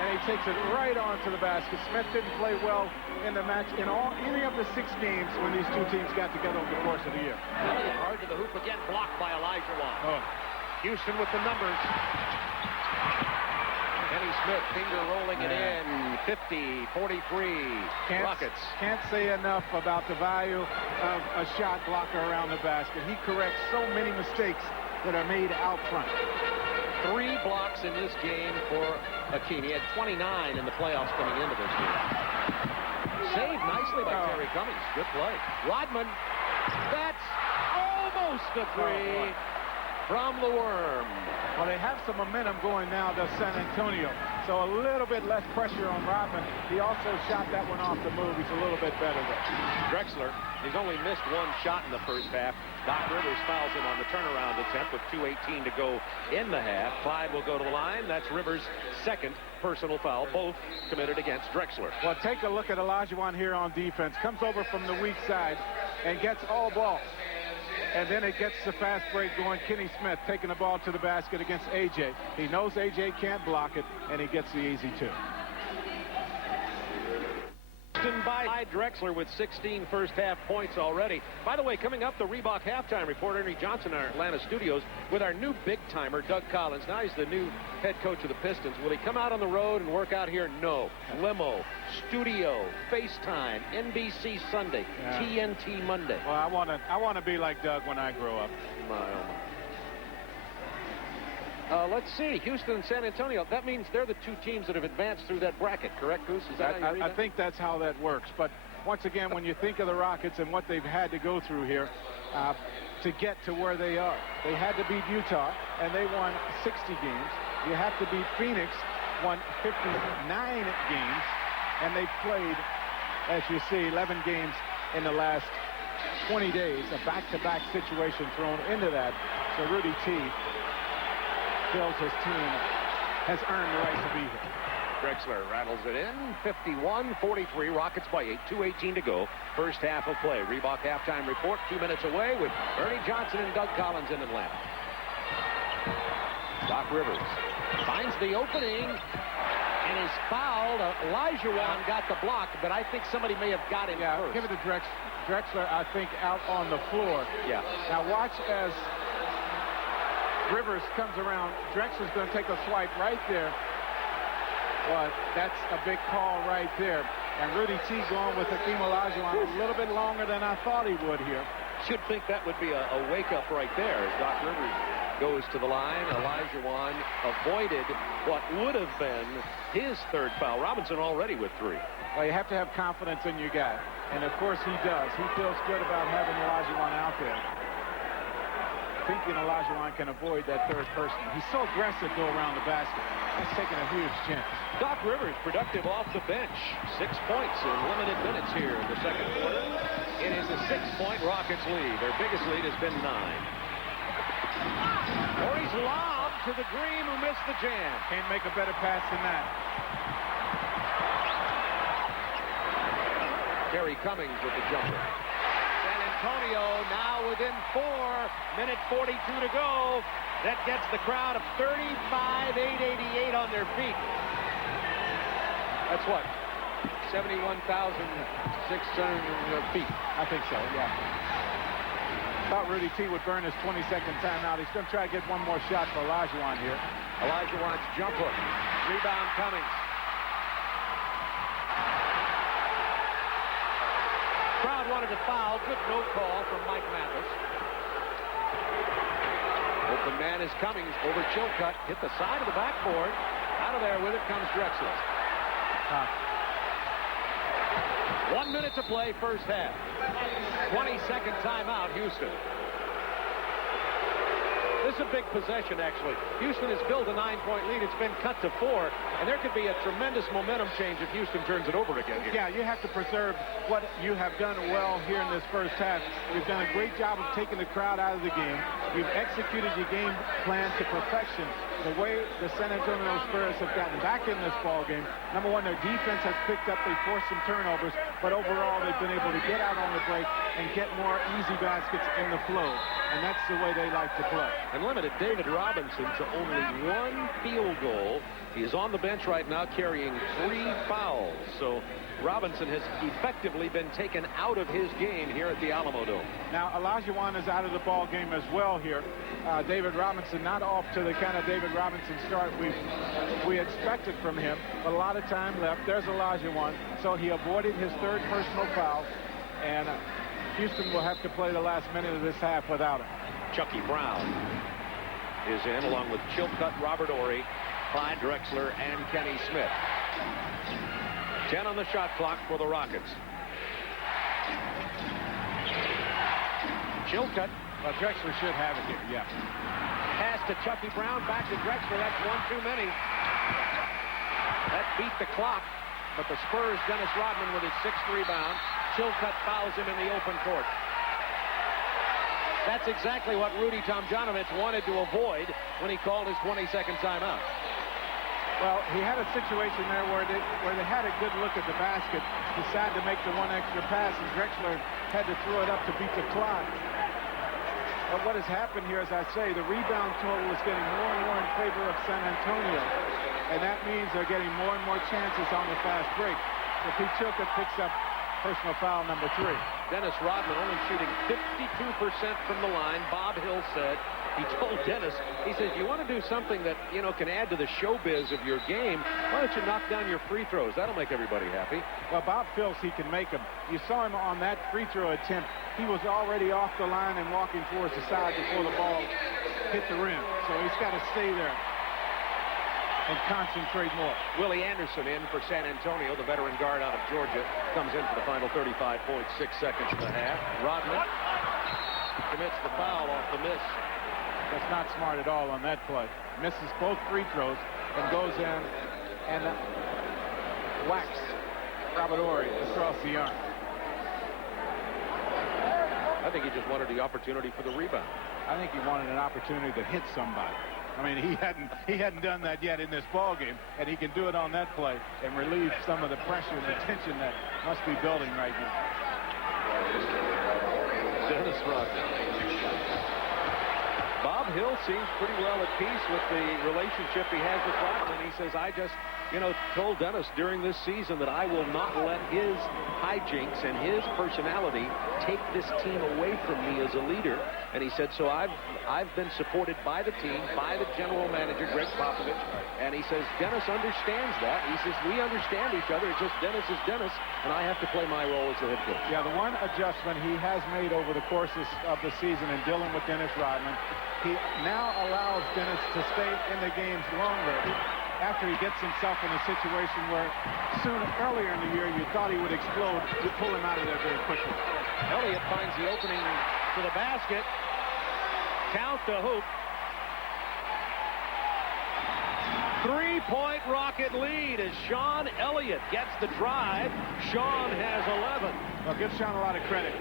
And he takes it right on to the basket. Smith didn't play well in the match in any of the 6 games when these two teams got together over the course of the year. Elliott hard to the hoop again, blocked by Olajuwon. Oh. Houston with the numbers. Kenny Smith finger rolling it in. 50-43 Rockets. Can't say enough about the value of a shot blocker around the basket. He corrects so many mistakes that are made out front. 3 blocks in this game for Akeem. He had 29 in the playoffs coming into this game. Saved nicely by Terry Cummings. Good play. Rodman. That's almost a 3 from the Worm. Well, they have some momentum going now to San Antonio. So a little bit less pressure on Rodman. He also shot that one off the move. He's a little bit better there. Drexler, he's only missed 1 shot in the first half. Doc Rivers fouls him on the turnaround attempt with 2:18 to go in the half. Clyde will go to the line. That's Rivers' 2nd personal foul, both committed against Drexler. Well, take a look at Olajuwon here on defense. Comes over from the weak side and gets all ball. And then it gets the fast break going. Kenny Smith taking the ball to the basket against A.J. He knows A.J. can't block it, and he gets the easy 2. By Drexler with 16 first-half points already. By the way, coming up, the Reebok halftime report, Ernie Johnson in our Atlanta studios with our new big-timer, Doug Collins. Now he's the new head coach of the Pistons. Will he come out on the road and work out here? No. Limo, studio, FaceTime, NBC Sunday, TNT Monday. Well, I want to be like Doug when I grow up. My, oh my. Let's see, Houston and San Antonio. That means they're the 2 teams that have advanced through that bracket, correct, Goose? Is that how you read I that? think that's how that works. But once again, when you think of the Rockets and what they've had to go through here to get to where they are, they had to beat Utah, and they won 60 games. You have to beat Phoenix, won 59 games, and they played, as you see, 11 games in the last 20 days. A back-to-back situation thrown into that. So Rudy T. feels his team has earned the right to be here. Drexler rattles it in. 51-43. Rockets by 8. 2:18 to go. First half of play. Reebok halftime report 2 minutes away with Ernie Johnson and Doug Collins in Atlanta. Doc Rivers finds the opening and is fouled. Olajuwon got the block, but I think somebody may have got him first. Give it to Drexler, I think, out on the floor. Yeah. Now watch as Rivers comes around. Drexler's going to take a swipe right there. But that's a big call right there. And Rudy T going with Hakeem Olajuwon a little bit longer than I thought he would here. Should think that would be a wake-up right there as Doc Rivers goes to the line. Olajuwon avoided what would have been his 3rd foul. Robinson already with 3. Well, you have to have confidence in your guy. And, of course, he does. He feels good about having Olajuwon out there. Thinking Olajuwon can avoid that 3rd person. He's so aggressive go around the basket. He's taking a huge chance. Doc Rivers productive off the bench. 6 points in limited minutes here in the 2nd quarter. It is a 6-point Rockets lead. Their biggest lead has been 9. Corey's lob to the Green, who missed the jam. Can't make a better pass than that. Terry Cummings with the jumper. San Antonio now within 4. Minute 42 to go. That gets the crowd of 35,888 on their feet. That's what? 71,600 feet. I think so, yeah. Thought Rudy T would burn his 22nd timeout. He's going to try to get one more shot for Olajuwon here. Olajuwon's jump hook. Rebound Cummings. Crowd wanted to foul. Good no call from Mike Mathis. Open man is Cummings over Chilcutt. Hit the side of the backboard. Out of there with it comes Drexler. 1 minute to play first half. 22nd timeout, Houston. This is a big possession, actually. Houston has built a 9-point lead. It's been cut to 4, and there could be a tremendous momentum change if Houston turns it over again here. Yeah, you have to preserve what you have done well here in this first half. You've done a great job of taking the crowd out of the game. You've executed your game plan to perfection. The way the San Antonio Spurs have gotten back in this ball game, number one, their defense has picked up. They forced some turnovers, but overall they've been able to get out on the break and get more easy baskets in the flow, and that's the way they like to play. And limited David Robinson to only 1 field goal. He is on the bench right now carrying 3 fouls. So Robinson has effectively been taken out of his game here at the Alamo Dome. Now, Olajuwon is out of the ball game as well here. David Robinson not off to the kind of David Robinson start we expected from him, but a lot of time left. There's Olajuwon, so he avoided his 3rd personal foul, and Houston will have to play the last minute of this half without him. Chucky Brown is in along with Chilcutt, Robert Horry, Clyde Drexler, and Kenny Smith. 10 on the shot clock for the Rockets. Chilcutt. Well, Drexler should have it here, yeah. Pass to Chucky Brown, back to Drexler. That's one too many. That beat the clock, but the Spurs, Dennis Rodman with his 6th rebound. Chilcutt fouls him in the open court. That's exactly what Rudy Tomjanovich wanted to avoid when he called his 22nd timeout. Well, he had a situation there where they had a good look at the basket, decided to make the 1 extra pass, and Drexler had to throw it up to beat the clock. But what has happened here, as I say, the rebound total is getting more and more in favor of San Antonio, and that means they're getting more and more chances on the fast break. So Pete Chilcutt picks up personal foul number 3. Dennis Rodman only shooting 52% from the line. Bob Hill said, he told Dennis, he says, you want to do something that, you know, can add to the showbiz of your game, why don't you knock down your free throws? That'll make everybody happy. Well, Bob feels he can make them. You saw him on that free throw attempt. He was already off the line and walking towards the side before the ball hit the rim. So he's got to stay there and concentrate more. Willie Anderson in for San Antonio, the veteran guard out of Georgia, comes in for the final 35.6 seconds of the half. Rodman commits the foul off the miss. That's not smart at all on that play. Misses both free throws and goes in and whacks Robert Horry across the arm. I think he just wanted the opportunity for the rebound. I think he wanted an opportunity to hit somebody. I mean, he hadn't done that yet in this ball game, and he can do it on that play and relieve some of the pressure and the tension that must be building right now. Dennis Rodman. Bob Hill seems pretty well at peace with the relationship he has with Rodman. He says, I just, you know, told Dennis during this season that I will not let his hijinks and his personality take this team away from me as a leader. And he said, so I've been supported by the team, by the general manager, Greg Popovich. And he says, Dennis understands that. He says, we understand each other. It's just Dennis is Dennis, and I have to play my role as the head coach. Yeah, the one adjustment he has made over the course of the season in dealing with Dennis Rodman, he now allows Dennis to stay in the games longer after he gets himself in a situation where earlier in the year you thought he would explode. You pull him out of there very quickly. Elliott finds the opening to the basket. Count the hoop. 3-point Rocket lead as Sean Elliott gets the drive. Sean has 11. Well, give Sean a lot of credit.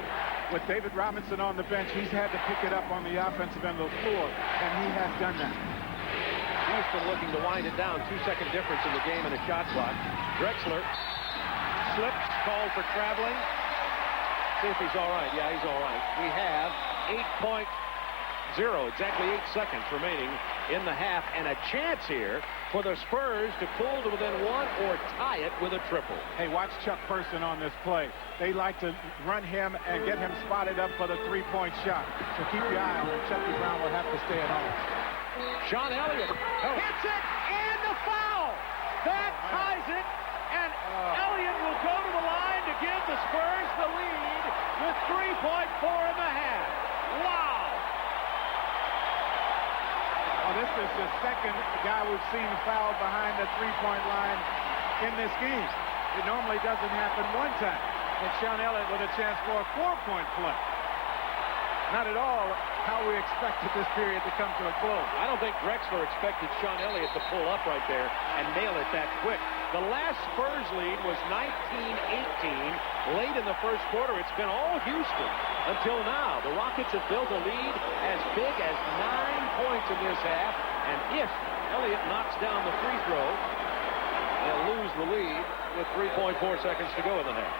With David Robinson on the bench, he's had to pick it up on the offensive end of the floor, and he has done that. Houston looking to wind it down. 2-second difference in the game and a shot clock. Drexler slips, called for traveling. See if he's all right. Yeah, he's all right. We have 8.0, exactly 8 seconds remaining in the half, and a chance here for the Spurs to pull to within 1 or tie it with a triple. Hey, watch Chuck Person on this play. They like to run him and get him spotted up for the 3-point shot. So keep your eye on him. Chucky Brown will have to stay at home. Sean Elliott hits it, and the foul. That ties it, and Elliott will go to the line to give the Spurs the lead with 3.4 in the half. Wow. Well, this is the second guy we've seen fouled behind the 3-point line in this game. It normally doesn't happen one time. And Sean Elliott with a chance for a 4-point play. Not at all how we expected this period to come to a close. I don't think Drexler expected Sean Elliott to pull up right there and nail it that quick. The last Spurs lead was 19-18 late in the first quarter. It's been all Houston until now. The Rockets have built a lead as big as 9 points in this half. And if Elliott knocks down the free throw, they'll lose the lead with 3.4 seconds to go in the half.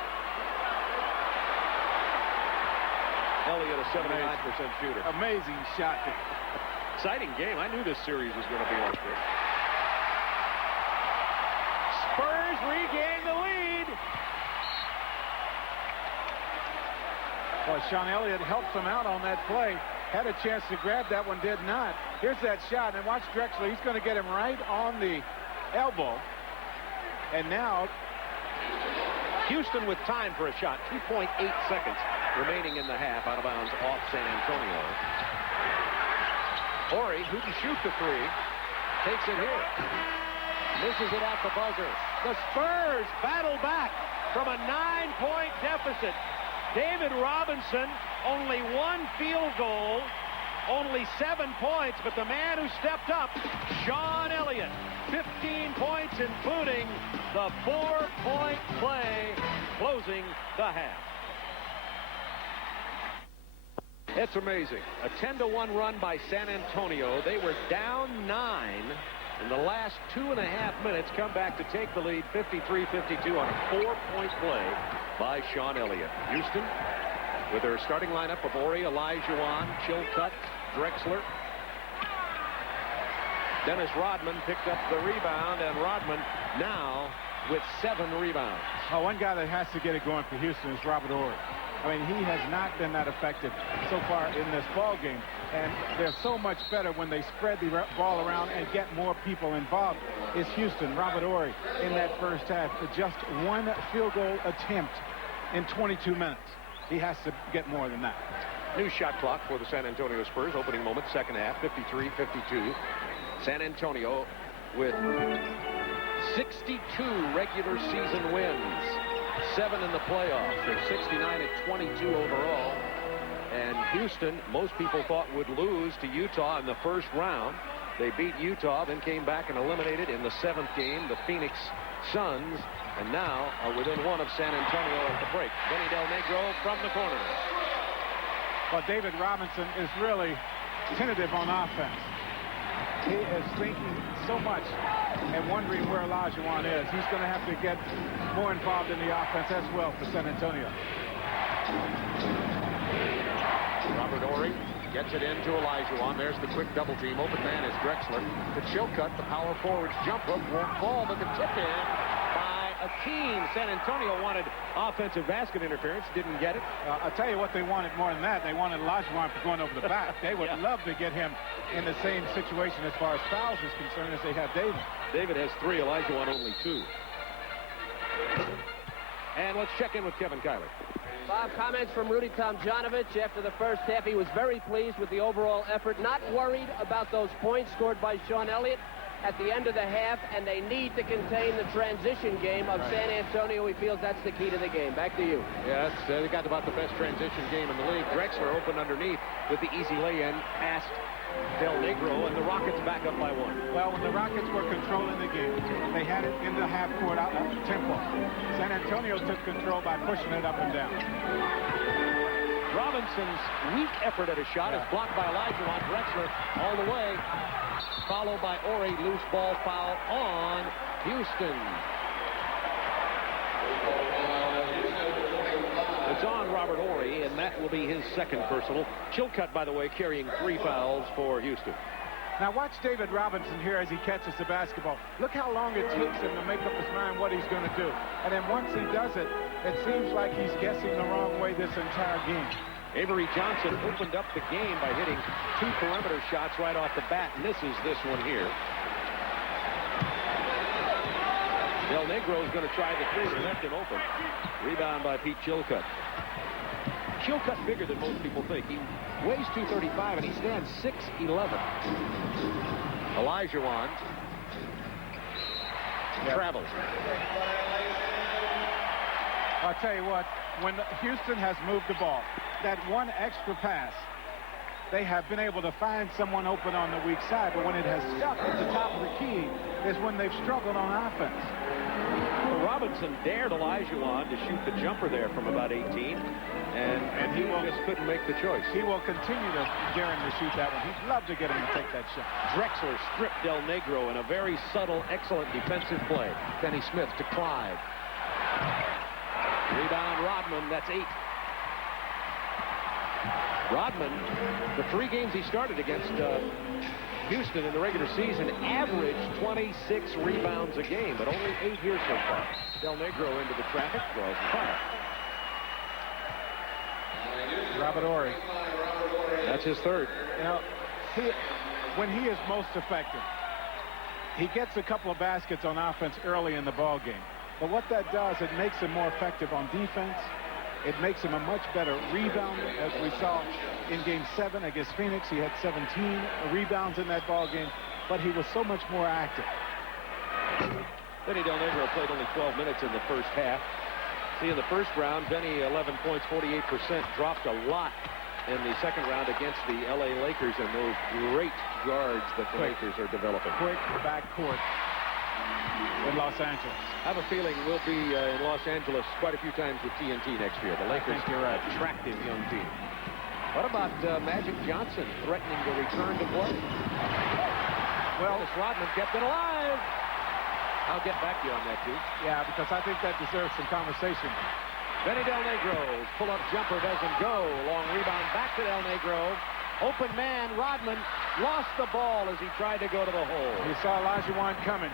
Elliott, a 79% shooter. Amazing shot. Exciting game. I knew this series was going to be like this. Spurs regain the lead. Well, Sean Elliott helps him out on that play. Had a chance to grab that one, did not. Here's that shot, and watch Drexler. He's going to get him right on the elbow. And now Houston with time for a shot. 2.8 seconds remaining in the half, out of bounds off San Antonio. Horry, who can shoot the three, takes it here. Misses it at the buzzer. The Spurs battle back from a 9-point deficit. David Robinson, only 1 field goal, only 7 points, but the man who stepped up, Sean Elliott, 15 points, including the 4-point play, closing the half. It's amazing. A 10-1 run by San Antonio. They were down 9 in the last 2.5 minutes. Come back to take the lead, 53-52 on a 4-point play by Sean Elliott. Houston, with their starting lineup of Horry, Olajuwon, Chilcutt, Drexler. Dennis Rodman picked up the rebound, and Rodman now with 7 rebounds. Oh, one guy that has to get it going for Houston is Robert Horry. I mean, he has not been that effective so far in this ball game. And they're so much better when they spread the ball around and get more people involved. Is Houston, Robert Horry, in that first half, just 1 field goal attempt in 22 minutes. He has to get more than that. New shot clock for the San Antonio Spurs. Opening moment, second half, 53-52. San Antonio with 62 regular season wins. 7 in the playoffs. They're 69-22 overall. And Houston, most people thought would lose to Utah in the first round. They beat Utah, then came back and eliminated in the 7th game the Phoenix Suns, and now are within 1 of San Antonio at the break. Benny Del Negro from the corner. Well, David Robinson is really tentative on offense. He is thinking so much and wondering where Olajuwon is. He's going to have to get more involved in the offense as well for San Antonio. Robert Horry gets it into Olajuwon. There's the quick double team. Open man is Drexler. The Chilcutt, the power forward's jump hook won't fall, but the tip in by Akeem. San Antonio wanted offensive basket interference, didn't get it. I'll tell you what they wanted more than that. They wanted Olajuwon for going over the back. They would love to get him in the same situation as far as fouls is concerned as they have David. David has 3, Olajuwon only 2. And let's check in with Kevin Kiley. Bob, comments from Rudy Tomjanovich after the first half. He was very pleased with the overall effort, not worried about those points scored by Sean Elliott at the end of the half, and they need to contain the transition game of San Antonio. He feels that's the key to the game. Back to you. Yes, they got about the best transition game in the league. Drexler opened underneath with the easy lay-in past Del Negro, and the Rockets back up by 1. Well, when the Rockets were controlling the game, they had it in the half-court tempo. San Antonio took control by pushing it up and down. Robinson's weak effort at a shot is blocked by Olajuwon. Drexler all the way, followed by Horry. Loose ball foul on Houston. It's on Robert Horry, and that will be his second personal. Chilcutt, by the way, carrying 3 fouls for Houston. Now watch David Robinson here as he catches the basketball. Look how long it takes him to make up his mind what he's going to do. And then once he does it, it seems like he's guessing the wrong way this entire game. Avery Johnson opened up the game by hitting 2 perimeter shots right off the bat. Misses this one here. Del Negro is going to try the 3 and left him open. Rebound by Pete Chilcutt. Chilcutt bigger than most people think. He weighs 235 and he stands 6'11". Olajuwon travels. I'll tell you what, when Houston has moved the ball, that one extra pass they have been able to find someone open on the weak side, but when it has stuck at the top of the key is when they've struggled on offense. Well, Robinson dared Olajuwon to shoot the jumper there from about 18, and he just couldn't make the choice. He will continue to dare him to shoot that one. He'd love to get him to take that shot. Drexler stripped Del Negro in a very subtle, excellent defensive play. Kenny Smith to Clyde. Rebound Rodman, that's 8. Rodman, the 3 games he started against Houston in the regular season, averaged 26 rebounds a game, but only 8 here so far. Del Negro into the traffic, draws the foul. Robert Horry. That's his 3rd. You know, when he is most effective, he gets a couple of baskets on offense early in the ball game. But what that does, it makes him more effective on defense. It makes him a much better rebounder, as we saw in Game 7 against Phoenix. He had 17 rebounds in that ball game, but he was so much more active. Benny Del Negro played only 12 minutes in the first half. See, in the first round, Benny 11 points, 48%, dropped a lot in the second round against the L.A. Lakers and those great guards that the Lakers are developing. Quick backcourt in Los Angeles. I have a feeling we'll be in Los Angeles quite a few times with TNT next year. The Lakers are an attractive young team. What about Magic Johnson threatening to return to play? Well, this Rodman kept it alive. I'll get back to you on that, too. Yeah, because I think that deserves some conversation. Benny Del Negro, pull-up jumper doesn't go. Long rebound back to Del Negro. Open man, Rodman lost the ball as he tried to go to the hole. He saw Olajuwon coming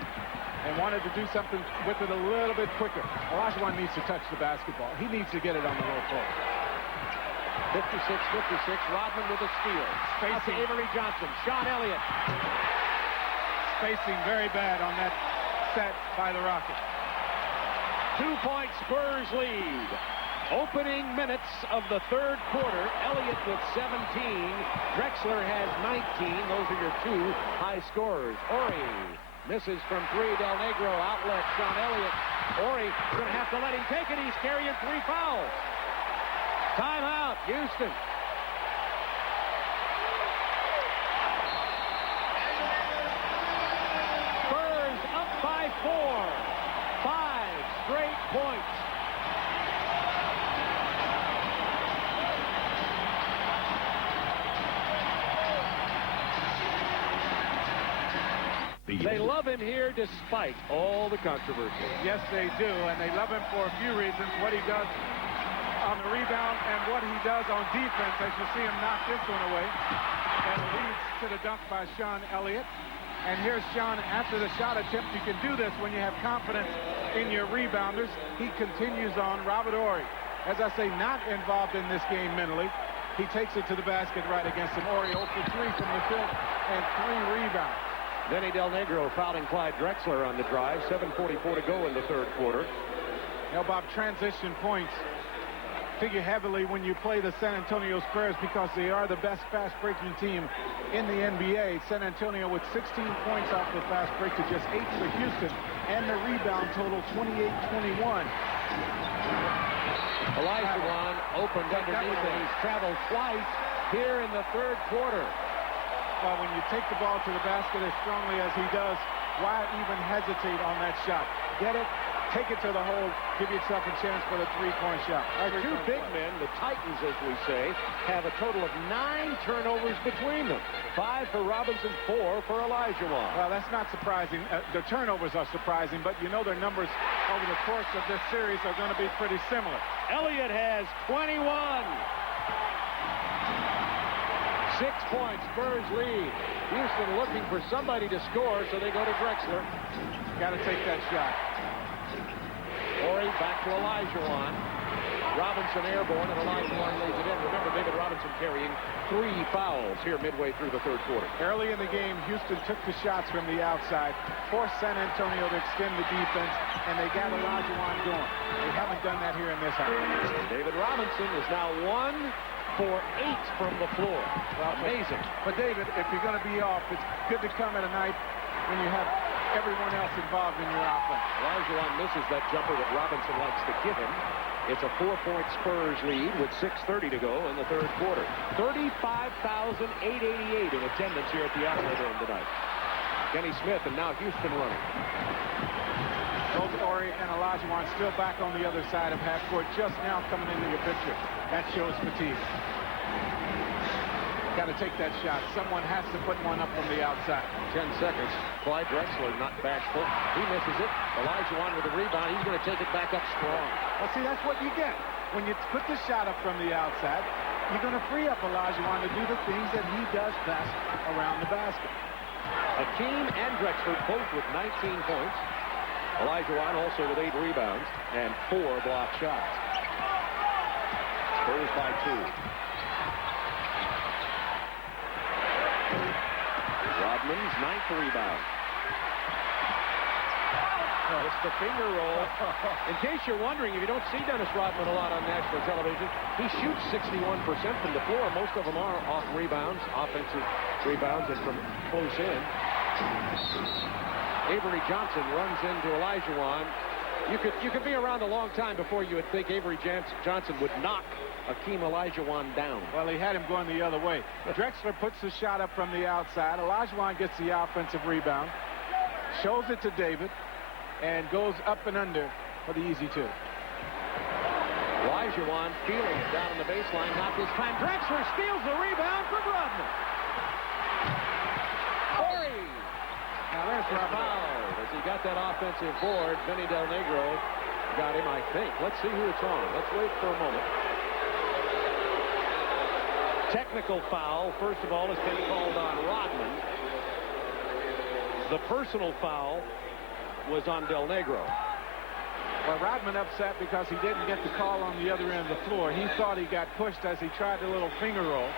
and wanted to do something with it a little bit quicker. Olajuwon needs to touch the basketball. He needs to get it on the low post. 56-56, Rodman with a steal. Out to Avery Johnson, Sean Elliott. Spacing very bad on that set by the Rockets. 2-point Spurs lead. Opening minutes of the 3rd quarter. Elliott with 17. Drexler has 19. Those are your 2 high scorers. Horry misses from 3. Del Negro outlet. Sean Elliott. Horry going to have to let him take it. He's carrying 3 fouls. Timeout, Houston. Spurs up by 4. 5 straight points. They love him here despite all the controversy. Yes, they do, and they love him for a few reasons. What he does on the rebound and what he does on defense, as you see him knock this one away. And leads to the dunk by Sean Elliott. And here's Sean after the shot attempt. You can do this when you have confidence in your rebounders. He continues on. Robert Horry, as I say, not involved in this game mentally. He takes it to the basket right against him. Horry 0 for 3 from the field and 3 rebounds. Benny Del Negro fouling Clyde Drexler on the drive. 7:44 to go in the 3rd quarter. You know, Bob, transition points figure heavily when you play the San Antonio Spurs because they are the best fast-breaking team in the NBA. San Antonio with 16 points off the fast break to just 8 for Houston, and the rebound total 28-21. Olajuwon opened underneath, and he's traveled twice here in the 3rd quarter. Well, when you take the ball to the basket as strongly as he does, why even hesitate on that shot? Get it, take it to the hole, give yourself a chance for the 3-point shot. Our 2 big men, the Titans, as we say, have a total of 9 turnovers between them. 5 for Robinson, 4 for Olajuwon. Well, that's not surprising. The turnovers are surprising, but you know their numbers over the course of this series are going to be pretty similar. Elliott has 21. 6 points, Spurs lead. Houston looking for somebody to score, so they go to Drexler. Got to take that shot. Horry back to Olajuwon. Robinson airborne, and Olajuwon lays it in. Remember, David Robinson carrying 3 fouls here midway through the 3rd quarter. Early in the game, Houston took the shots from the outside, forced San Antonio to extend the defense, and they got Olajuwon going. They haven't done that here in this house. David Robinson is now 1 for 8 from the floor. Well, amazing. But David, if you're going to be off, it's good to come at a night when you have everyone else involved in your offense. Olajuwon misses that jumper that Robinson likes to give him. It's a 4-point Spurs lead with 6:30 to go in the third quarter. 35,888 in attendance here at the Alamo Dome tonight. Kenny Smith and now Houston running. Both Ori and Olajuwon still back on the other side of half court, just now coming into your picture. That shows fatigue. Got to take that shot. Someone has to put one up from the outside. 10 seconds. Clyde Drexler not bashful. He misses it. Olajuwon with the rebound. He's going to take it back up strong. Well, see, that's what you get. When you put the shot up from the outside, you're going to free up Olajuwon to do the things that he does best around the basket. Hakeem and Drexler both with 19 points. Olajuwon also with 8 rebounds and 4 block shots. Spurs by 2. Rodman's 9th rebound. It's the finger roll. In case you're wondering, if you don't see Dennis Rodman a lot on national television, he shoots 61% from the floor. Most of them are off rebounds, offensive rebounds, and from close in. Avery Johnson runs into Olajuwon. You could be around a long time before you would think Avery Johnson would knock Hakeem Olajuwon down. Well, he had him going the other way. Drexler puts the shot up from the outside. Olajuwon gets the offensive rebound, shows it to David, and goes up and under for the easy 2. Olajuwon feeling it down on the baseline. Not this time. Drexler steals the rebound from Rodman. Ori. Now there's fouled as he got that offensive board. Vinny Del Negro got him, I think. Let's see who it's on. Let's wait for a moment. Technical foul, first of all, has been called on Rodman. The personal foul was on Del Negro. Well, Rodman upset because he didn't get the call on the other end of the floor. He thought he got pushed as he tried the little finger roll.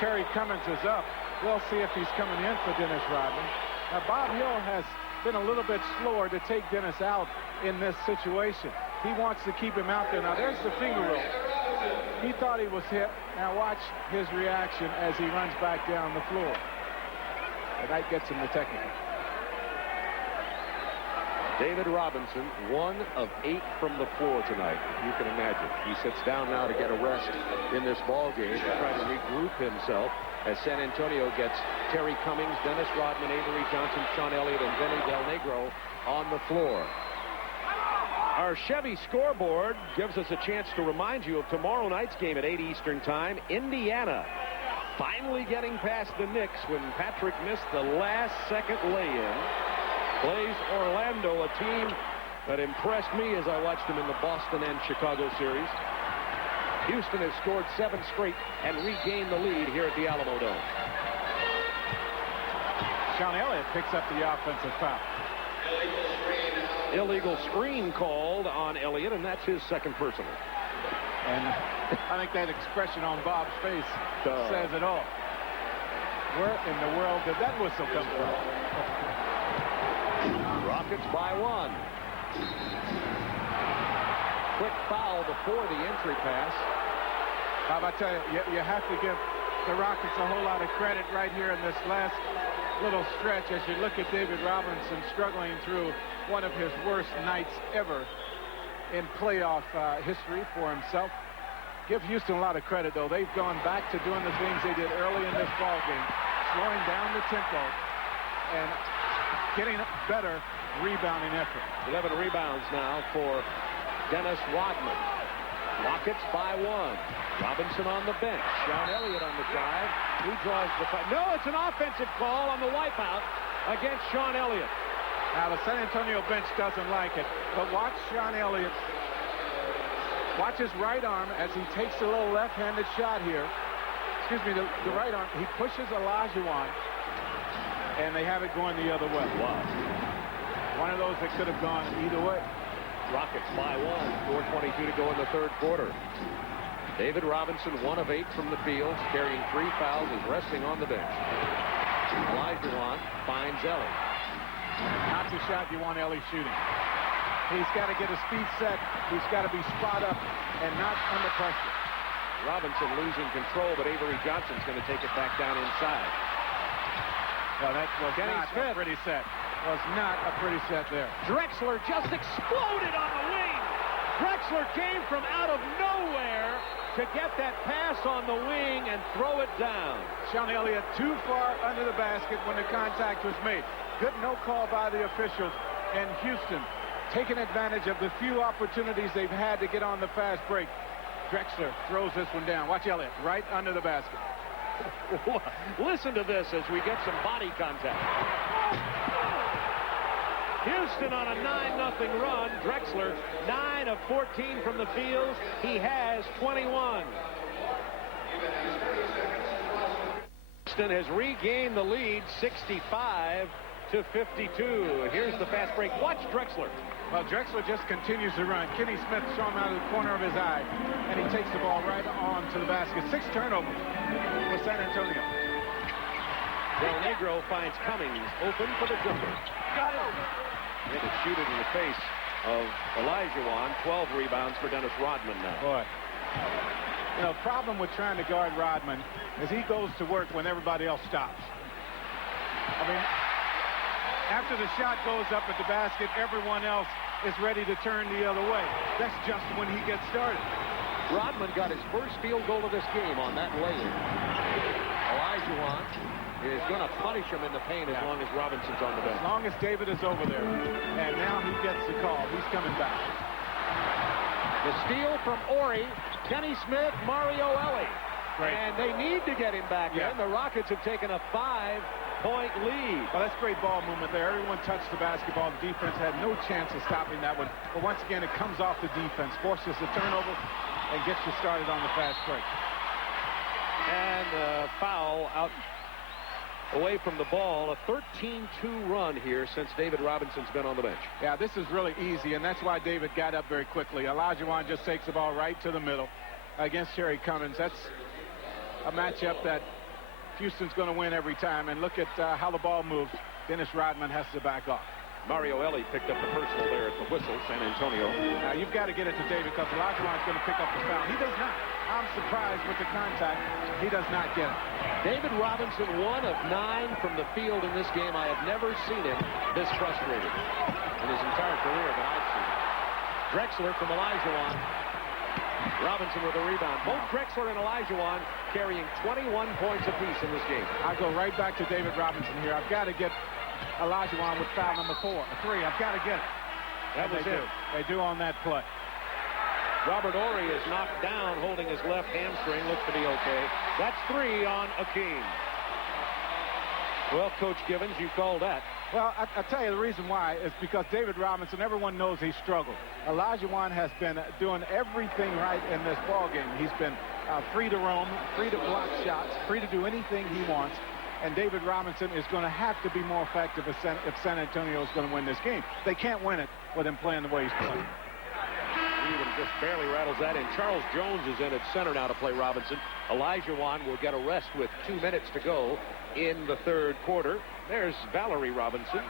Terry Cummins is up. We'll see if he's coming in for Dennis Rodman. Now, Bob Hill has been a little bit slower to take Dennis out in this situation. He wants to keep him out there. Now, there's the finger roll. He thought he was hit. Now watch his reaction as he runs back down the floor. And that gets him the technical. David Robinson, 1 of 8 from the floor tonight. You can imagine. He sits down now to get a rest in this ball game, trying to regroup himself as San Antonio gets Terry Cummings, Dennis Rodman, Avery Johnson, Sean Elliott, and Vinny Del Negro on the floor. Our Chevy scoreboard gives us a chance to remind you of tomorrow night's game at 8 Eastern Time. Indiana finally getting past the Knicks when Patrick missed the last-second lay-in. Plays Orlando, a team that impressed me as I watched them in the Boston and Chicago series. Houston has scored 7 straight and regained the lead here at the Alamo Dome. Sean Elliott picks up the offensive foul. Illegal screen called on Elliott, and that's his second personal. And I think that expression on Bob's face says it all. Where in the world did that whistle come from? Rockets by 1. Quick foul before the entry pass. Bob, I tell you, you have to give the Rockets a whole lot of credit right here in this last little stretch as you look at David Robinson struggling through one of his worst nights ever in playoff history for himself. Give Houston a lot of credit, though. They've gone back to doing the things they did early in this ball game, slowing down the tempo and getting better rebounding effort. 11 rebounds now for Dennis Rodman. Rockets by 1. Robinson on the bench. Sean Elliott on the drive. He draws the fight. No, it's an offensive call on the wipeout against Sean Elliott. Now, the San Antonio bench doesn't like it, but watch Sean Elliott. Watch his right arm as he takes a little left-handed shot here. Excuse me, the right arm. He pushes Olajuwon, and they have it going the other way. Wow. One of those that could have gone either way. Rockets by 1. 4:22 to go in the third quarter. David Robinson, 1 of 8 from the field, carrying 3 fouls, is resting on the bench. Olajuwon finds Ellie. Not the shot you want Ellie shooting. He's got to get his feet set. He's got to be spot up and not under pressure. Robinson losing control, but Avery Johnson's going to take it back down inside. Well, that was Kenny not Smith. pretty set. was not a pretty set there. Drexler just exploded on the wing. Drexler came from out of nowhere to get that pass on the wing and throw it down. Sean Elliott too far under the basket when the contact was made. Good no call by the officials. And Houston taking advantage of the few opportunities they've had to get on the fast break. Drexler throws this one down. Watch Elliott right under the basket. Listen to this as we get some body contact. Houston on a 9-0 run. Drexler 9 of 14 from the field. He has 21. Houston has regained the lead 65 to 52. Here's the fast break. Watch Drexler. Well, Drexler just continues to run. Kenny Smith saw him out of the corner of his eye, and he takes the ball right on to the basket. 6 turnovers for San Antonio. Del Negro finds Cummings open for the jumper. Got it. He had to shoot it in the face of Olajuwon. 12 rebounds for Dennis Rodman now. Boy. You know, the problem with trying to guard Rodman is he goes to work when everybody else stops. I mean, after the shot goes up at the basket, everyone else is ready to turn the other way. That's just when he gets started. Rodman got his first field goal of this game on that lay-in. Olajuwon is going to punish him in the paint as long as Robinson's on the bench. As long as David is over there. And now he gets the call. He's coming back. The steal from Ori, Kenny Smith, Mario Ellie. Great. And they need to get him back in. The Rockets have taken a 5-point lead. Well, that's great ball movement there. Everyone touched the basketball. The defense had no chance of stopping that one. But once again, it comes off the defense, forces the turnover, and gets you started on the fast break. And foul out away from the ball. A 13-2 run here since David Robinson's been on the bench. Yeah, this is really easy, and that's why David got up very quickly. Olajuwon just takes the ball right to the middle against Terry Cummings. That's a matchup that Houston's going to win every time. And look at how the ball moves. Dennis Rodman has to back off. Mario Ellie picked up the personal there at the whistle, San Antonio. Now, you've got to get it to David because Olajuwon's going to pick up the foul. He does not. I'm surprised with the contact. He does not get it. David Robinson, 1 of 9 from the field in this game. I have never seen him this frustrated in his entire career that I've seen. Drexler from Olajuwon. Robinson with a rebound. Both Drexler and Olajuwon carrying 21 points apiece in this game. I'll go right back to David Robinson here. I've got to get Olajuwon with foul number 3. I've got to get it. That was it. They do on that play. Robert Horry is knocked down, holding his left hamstring. Looks to be okay. That's 3 on Akeem. Well, Coach Givens, you called that. Well, I'll tell you the reason why is because David Robinson, everyone knows he struggled. Olajuwon has been doing everything right in this ball game. He's been free to roam, free to block shots, free to do anything he wants. And David Robinson is going to have to be more effective if San Antonio is going to win this game. They can't win it with him playing the way he's playing. Even just barely rattles that in. Charles Jones is in at center now to play Robinson. Olajuwon will get a rest with 2 minutes to go in the third quarter. There's Valerie Robinson.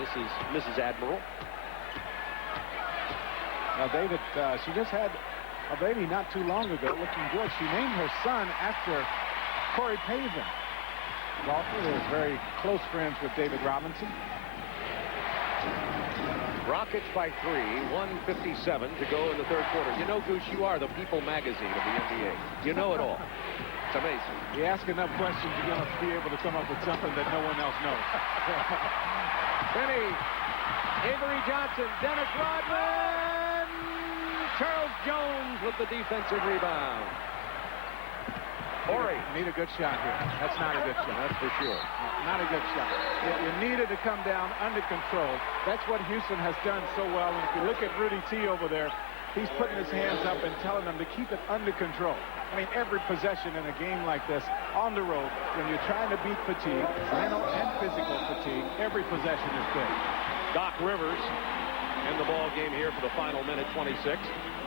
This is Mrs. Admiral. Now, David, she just had a baby not too long ago, looking good. She named her son after Corey Pavin, golfer who is very close friends with David Robinson. Rockets by 3, 1:57 to go in the third quarter. You know, Goose, you are the People magazine of the NBA. You know it all. It's amazing. You ask enough questions, you're going to be able to come up with something that no one else knows. Benny, Avery Johnson, Dennis Rodman, Charles Jones with the defensive rebound. Horry. Need a good shot here. That's not a good shot. That's for sure. Not a good shot. You needed to come down under control. That's what Houston has done so well. And if you look at Rudy T over there, he's putting his hands up and telling them to keep it under control. I mean, every possession in a game like this, on the road, when you're trying to beat fatigue, mental and physical fatigue, every possession is big. Doc Rivers in the ball game here for the final minute, 26.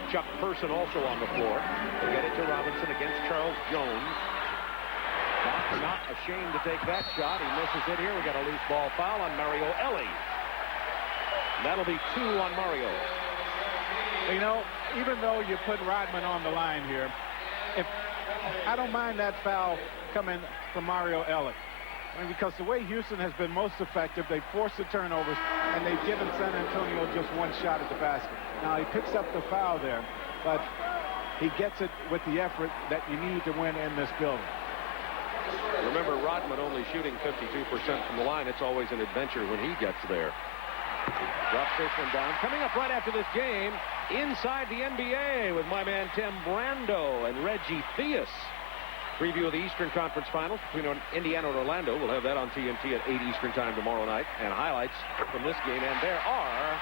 Chuck Person also on the floor. They get it to Robinson against Charles Jones. Doc's not ashamed to take that shot. He misses it here. We got a loose ball foul on Mario Ellie. That'll be 2 on Mario. You know, even though you put Rodman on the line here, I don't mind that foul coming from Mario Ellie. because the way Houston has been most effective, they force the turnovers, and they've given San Antonio just one shot at the basket. Now, he picks up the foul there, but he gets it with the effort that you need to win in this building. Remember, Rodman only shooting 52% from the line. It's always an adventure when he gets there. Drops this one down. Coming up right after this game, inside the NBA with my man Tim Brando and Reggie Theus. Preview of the Eastern Conference Finals between Indiana and Orlando. We'll have that on TNT at 8 Eastern Time tomorrow night. And highlights from this game. And there are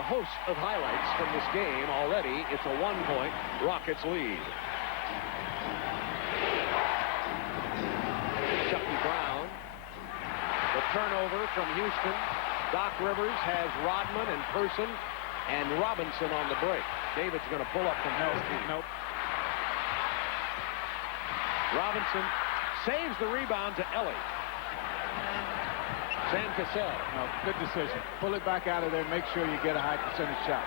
a host of highlights from this game already. It's a 1-point Rockets lead. Chucky Brown. The turnover from Houston. Doc Rivers has Rodman and Person and Robinson on the break. David's going to pull up from Nope. Robinson saves the rebound to Ellie. Sam Cassell. No, good decision. Pull it back out of there and make sure you get a high percentage shot.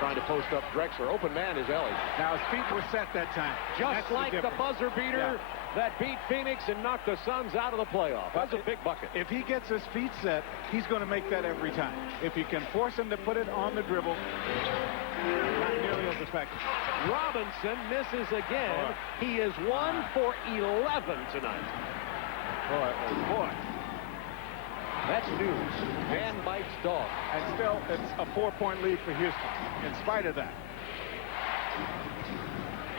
Trying to post up Drexler. Open man is Ellie. Now his feet were set that time. Just like the buzzer beater that beat Phoenix and knocked the Suns out of the playoff. That's a big bucket. If he gets his feet set, he's going to make that every time. If you can force him to put it on the dribble, not nearly as effective. Robinson misses again. He is 1 for 11 tonight. Boy. That's news. Man bites dog. And still, it's a 4-point lead for Houston, in spite of that.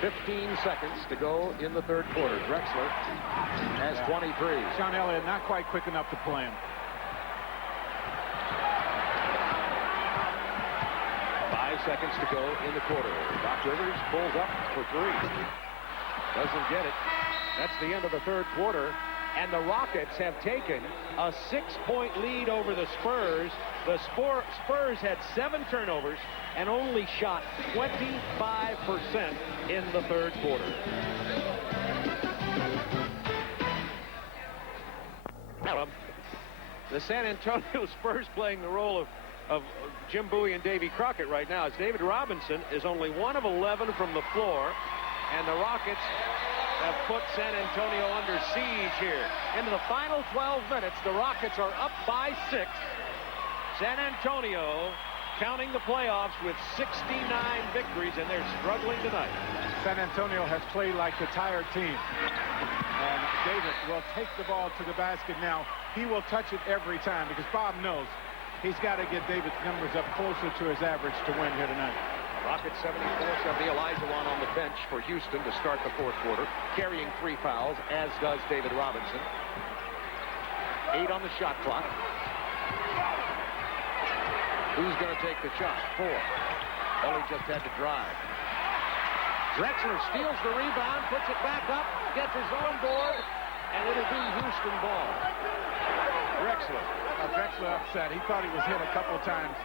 15 seconds to go in the third quarter. Drexler has 23. Sean Elliott not quite quick enough to play him. 5 seconds to go in the quarter. Doc Rivers pulls up for 3. Doesn't get it. That's the end of the third quarter. And the Rockets have taken a 6-point lead over the Spurs. The Spurs had 7 turnovers and only shot 25% in the third quarter. The San Antonio Spurs playing the role of Jim Bowie and Davy Crockett right now. As David Robinson is only 1 of 11 from the floor, and the Rockets have put San Antonio under siege here. Into the final 12 minutes, the Rockets are up by 6. San Antonio counting the playoffs with 69 victories, and they're struggling tonight. San Antonio has played like the tired team. And David will take the ball to the basket now. He will touch it every time because Bob knows he's got to get David's numbers up closer to his average to win here tonight. Rockets 74-70. Elijah on the bench for Houston to start the fourth quarter, carrying 3 fouls, as does David Robinson. 8 on the shot clock. Who's going to take the shot? 4. Ellie just had to drive. Drexler steals the rebound, puts it back up, gets his own board, and it'll be Houston ball. Drexler. Drexler upset. He thought he was hit a couple times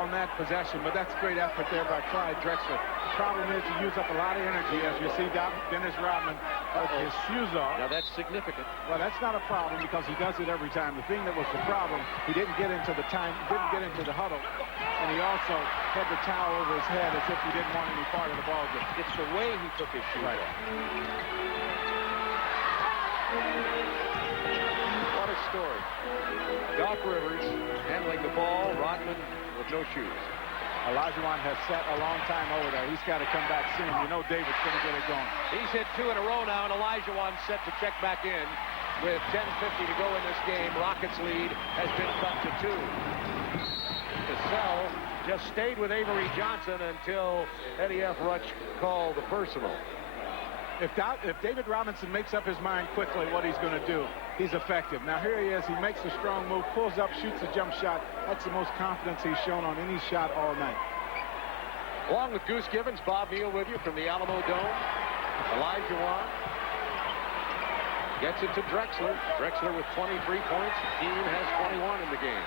on that possession, but that's great effort there by Clyde Drexler. The problem is you use up a lot of energy, as you see Dennis Rodman with his shoes off. Now that's significant. Well, that's not a problem because he does it every time. The thing that was the problem, he didn't get into the huddle, and he also had the towel over his head as if he didn't want any part of the ball game. It's the way he took his shoes off. What a story. Doc Rivers handling the ball, Rodman with no shoes. Olajuwon has set a long time over there. He's got to come back soon. You know David's going to get it going. He's hit 2 in a row now, and Olajuwon set to check back in with 10:50 to go in this game. Rockets lead has been cut to 2. Cassell just stayed with Avery Johnson until Eddie F. Rutsch called the personal. If David Robinson makes up his mind quickly what he's going to do, he's effective. Now here he is. He makes a strong move, pulls up, shoots a jump shot. That's the most confidence he's shown on any shot all night. Along with Goose Gibbons, Bob Neal with you from the Alamo Dome. Olajuwon gets it to Drexler. Drexler with 23 points. Team has 21 in the game.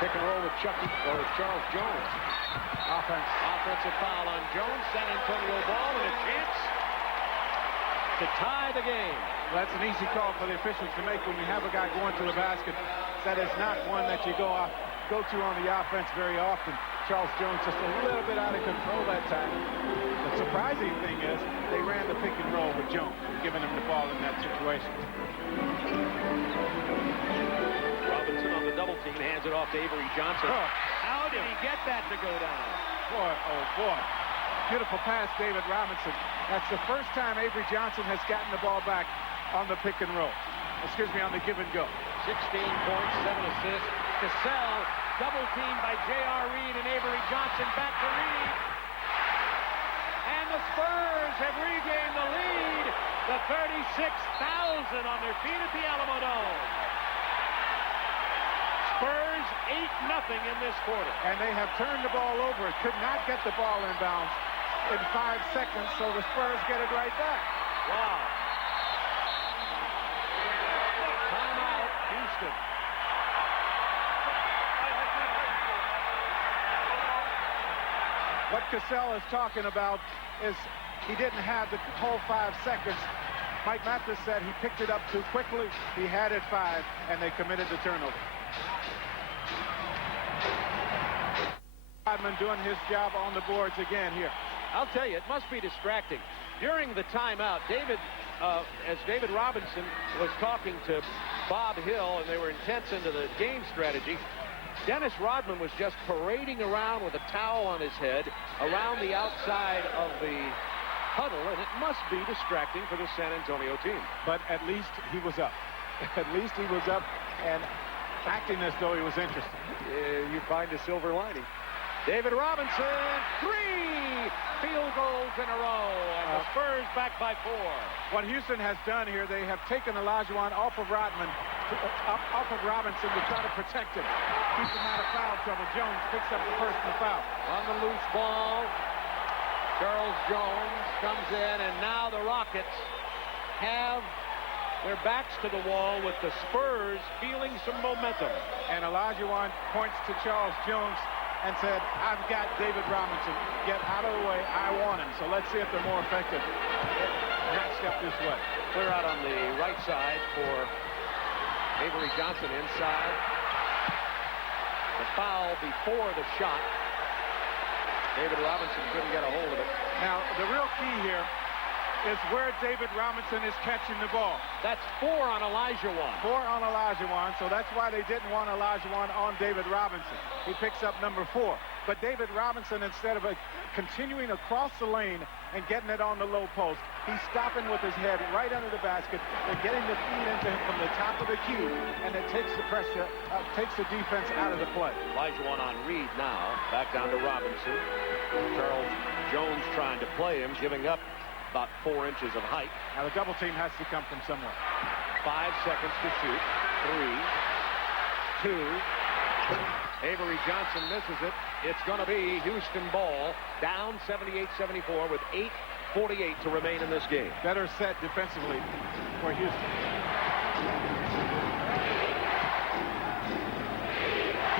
Pick and roll with Charles Jones. Offensive foul on Jones. San Antonio ball and a chance to tie the game. Well, that's an easy call for the officials to make when you have a guy going to the basket. That is not one that you go to on the offense very often. Charles Jones just a little bit out of control that time. The surprising thing is they ran the pick and roll with Jones, giving him the ball in that situation. Robinson on the double team, hands it off to Avery Johnson. Oh. How did he get that to go down? Boy, oh boy. Beautiful pass, David Robinson. That's the first time Avery Johnson has gotten the ball back on the pick and roll. Excuse me, on the give and go. 16 points, 7 assists. Cassell, double teamed by J.R. Reed and Avery Johnson. Back to Reed. And the Spurs have regained the lead. The 36,000 on their feet at the Alamo Dome. Spurs 8-0 in this quarter. And they have turned the ball over. Could not get the ball in bounds in 5 seconds, so the Spurs get it right back. Wow. Timeout, Houston. What Cassell is talking about is he didn't have the whole 5 seconds. Mike Mathis said he picked it up too quickly. He had it 5, and they committed the turnover. Rodman doing his job on the boards again here. I'll tell you, it must be distracting. During the timeout, as David Robinson was talking to Bob Hill, and they were intense into the game strategy, Dennis Rodman was just parading around with a towel on his head around the outside of the huddle, and it must be distracting for the San Antonio team. But at least he was up. At least he was up and acting as though he was interested. You find a silver lining. David Robinson, 3 field goals in a row, and the Spurs back by 4. What Houston has done here, they have taken Olajuwon off of Rodman, off of Robinson to try to protect him, keep him out of foul trouble. Jones picks up the personal foul. On the loose ball, Charles Jones comes in, and now the Rockets have their backs to the wall with the Spurs feeling some momentum. And Olajuwon points to Charles Jones and said, I've got David Robinson. Get out of the way. I want him. So let's see if they're more effective matched up this way. Clear out on the right side for Avery Johnson inside. The foul before the shot. David Robinson couldn't get a hold of it. Now, the real key here is where David Robinson is catching the ball. That's 4 on Olajuwon. 4 on Olajuwon, so that's why they didn't want Olajuwon on David Robinson. He picks up number 4. But David Robinson, instead of continuing across the lane and getting it on the low post, he's stopping with his head right under the basket. They're getting the feed into him from the top of the key, and it takes the pressure, takes the defense out of the play. Olajuwon on Reed now. Back down to Robinson. Charles Jones trying to play him, giving up about 4 inches of height. Now the double team has to come from somewhere. 5 seconds to shoot. 3, 2. Avery Johnson misses it. It's going to be Houston ball, down 78-74 with 8:48 to remain in this game. Better set defensively for Houston.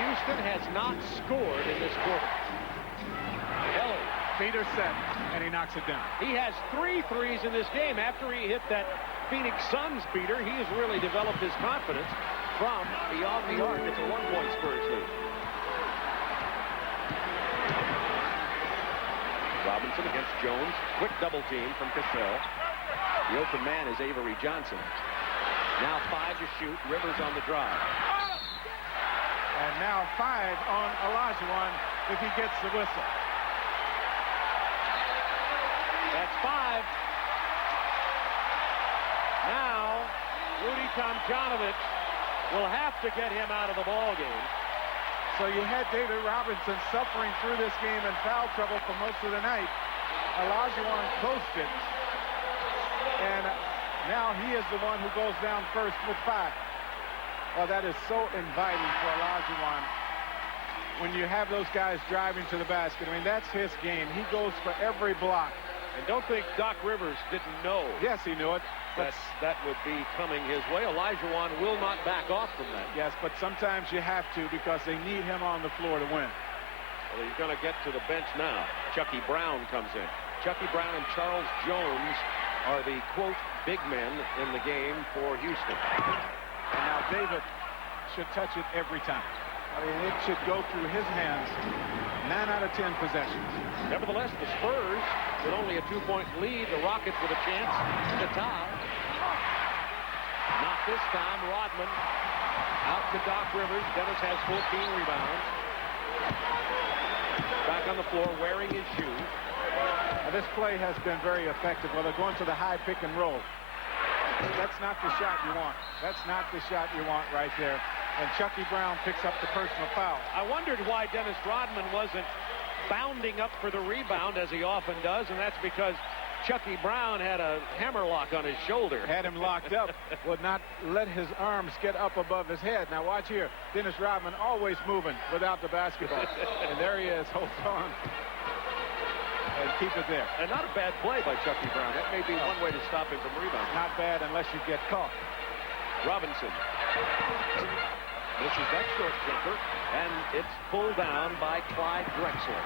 Houston has not scored in this quarter. Ellie. Feeder set, and he knocks it down. He has 3 threes in this game. After he hit that Phoenix Suns beater, he has really developed his confidence from beyond the arc. It's a 1-point Spurs lead. Robinson against Jones. Quick double team from Cassell. The open man is Avery Johnson. Now 5 to shoot. Rivers on the drive. And now 5 on Olajuwon if he gets the whistle. That's 5. Now, Rudy Tomjanovich will have to get him out of the ball game. So you had David Robinson suffering through this game in foul trouble for most of the night. Olajuwon coasted. And now he is the one who goes down first with 5. Well, that is so inviting for Olajuwon when you have those guys driving to the basket. I mean, that's his game. He goes for every block. And don't think Doc Rivers didn't know. Yes, he knew it. That would be coming his way. Olajuwon will not back off from that. Yes, but sometimes you have to because they need him on the floor to win. Well, he's going to get to the bench now. Chucky Brown comes in. Chucky Brown and Charles Jones are the, quote, big men in the game for Houston. And now David should touch it every time. I mean, it should go through his hands 9 out of 10 possessions. Nevertheless, the Spurs, with only a 2-point lead, the Rockets with a chance to tie. Not this time. Rodman out to Doc Rivers. Dennis has 14 rebounds. Back on the floor wearing his shoes. Now, this play has been very effective. Well, they're going to the high pick and roll. That's not the shot you want. That's not the shot you want right there. And Chucky Brown picks up the personal foul. I wondered why Dennis Rodman wasn't bounding up for the rebound as he often does, and that's because Chucky Brown had a hammerlock on his shoulder. Had him locked up, would not let his arms get up above his head. Now watch here. Dennis Rodman always moving without the basketball. And there he is, holds on. And keep it there. And not a bad play by Chucky Brown. That may be one way to stop him from rebounding. Not bad unless you get caught. Robinson. This is that short jumper, and it's pulled down by Clyde Drexler,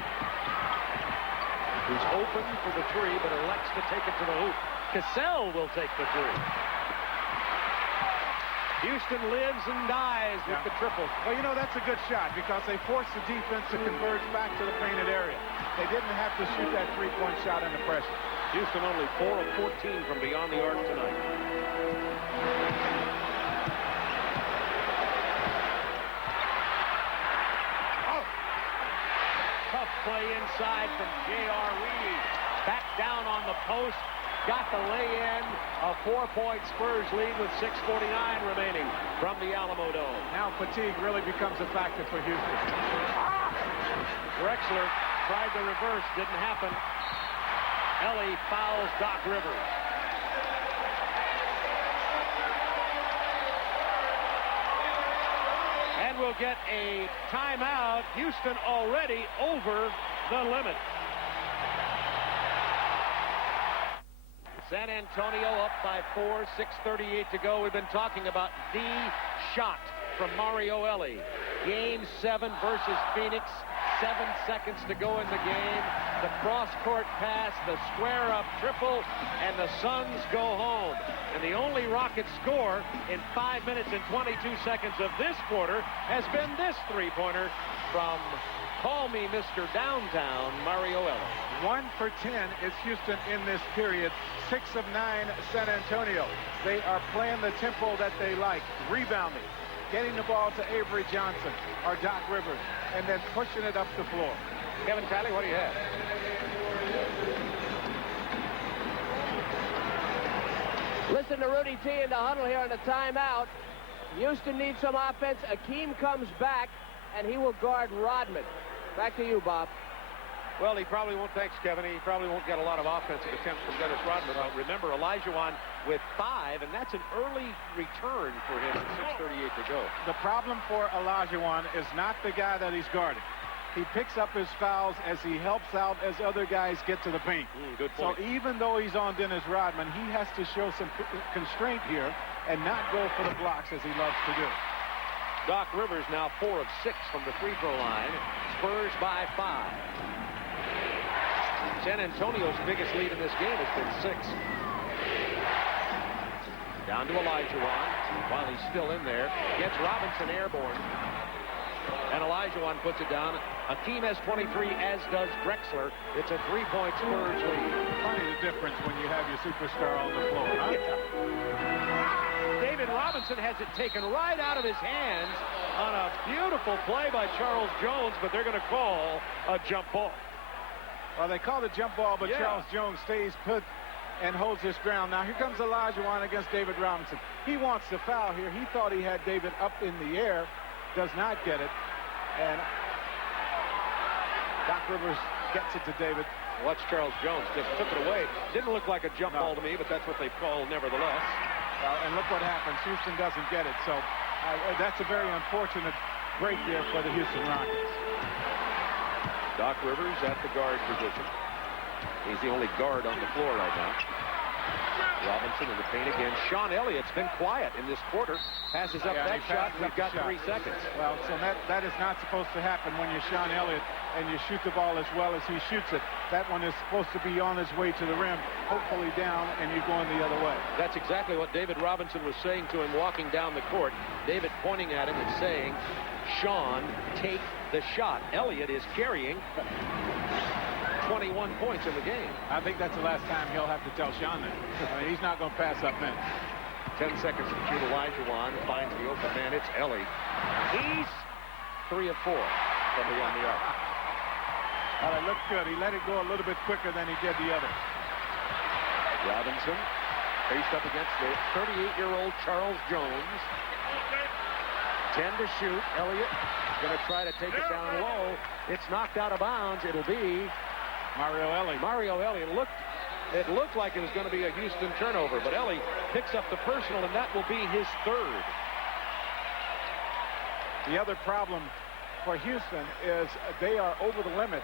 who's open for the three, but elects to take it to the hoop. Cassell will take the three. Houston lives and dies with the triple. Well, you know, that's a good shot because they forced the defense to converge back to the painted area. They didn't have to shoot that three-point shot under pressure. Houston only 4 of 14 from beyond the arc tonight. Tough play inside from J.R. Reed. Back down on the post. Got the lay-in. A 4-point Spurs lead with 6:49 remaining from the Alamo Dome. Now fatigue really becomes a factor for Houston. Drexler tried the reverse. Didn't happen. Ellie fouls Doc Rivers. And we'll get a timeout. Houston already over the limit. San Antonio up by 4, 6:38 to go. We've been talking about the shot from Mario Ellie. Game 7 versus Phoenix. 7 seconds to go in the game. The cross-court pass, the square-up triple, and the Suns go home. And the only Rocket score in 5 minutes and 22 seconds of this quarter has been this three-pointer from Call Me Mr. Downtown, Mario Ellie. 1 for 10 is Houston in this period. 6 of 9 San Antonio. They are playing the tempo that they like. Rebounding. Getting the ball to Avery Johnson or Doc Rivers. And then pushing it up the floor. Kevin Talley, what do you have? Listen to Rudy T in the huddle here in the timeout. Houston needs some offense. Akeem comes back, and he will guard Rodman. Back to you, Bob. Well, he probably won't, thanks, Kevin. He probably won't get a lot of offensive attempts from Dennis Rodman. But remember, Olajuwon with 5, and that's an early return for him at 6:38 to go. The problem for Olajuwon is not the guy that he's guarding. He picks up his fouls as he helps out as other guys get to the paint. Good point. So even though he's on Dennis Rodman, he has to show some constraint here and not go for the blocks as he loves to do. Doc Rivers now 4 of 6 from the free throw line. Spurs by 5. San Antonio's biggest lead in this game has been 6. Down to Olajuwon while he's still in there. Gets Robinson airborne. And Olajuwon puts it down. Akeem has 23, as does Drexler. It's a 3-point Spurs lead. Funny the difference when you have your superstar on the floor, huh? Yeah. David Robinson has it taken right out of his hands on a beautiful play by Charles Jones, but they're going to call a jump ball. Well, they call it jump ball, but Charles Jones stays put and holds his ground. Now, here comes Olajuwon against David Robinson. He wants to foul here. He thought he had David up in the air. Does not get it. And Doc Rivers gets it to David. Watch Charles Jones just took it away. Didn't look like a jump ball to me, but that's what they call nevertheless. And look what happens. Houston doesn't get it. So that's a very unfortunate break there for the Houston Rockets. Doc Rivers at the guard position. He's the only guard on the floor right now. Robinson in the paint again. Sean Elliott's been quiet in this quarter. Passes up that shot. We've got 3 seconds. Well, so that is not supposed to happen when you're Sean Elliott and you shoot the ball as well as he shoots it. That one is supposed to be on his way to the rim, hopefully down, and you're going the other way. That's exactly what David Robinson was saying to him walking down the court. David pointing at him and saying, Sean, take the shot. Elliott is carrying 21 points in the game. I think that's the last time he'll have to tell Sean that. I mean, he's not going to pass up men. 10 seconds to shoot. Olajuwon finds the open man. It's Ellie. He's 3 of 4 from beyond the arc. Well, it looked good. He let it go a little bit quicker than he did the other. Robinson faced up against the 38-year-old Charles Jones. 10 to shoot. Elliott going to try to take it down low. It's knocked out of bounds. It'll be Mario Elie. Mario Elie. It looked like it was going to be a Houston turnover, but Elie picks up the personal, and that will be his 3rd. The other problem for Houston is they are over the limit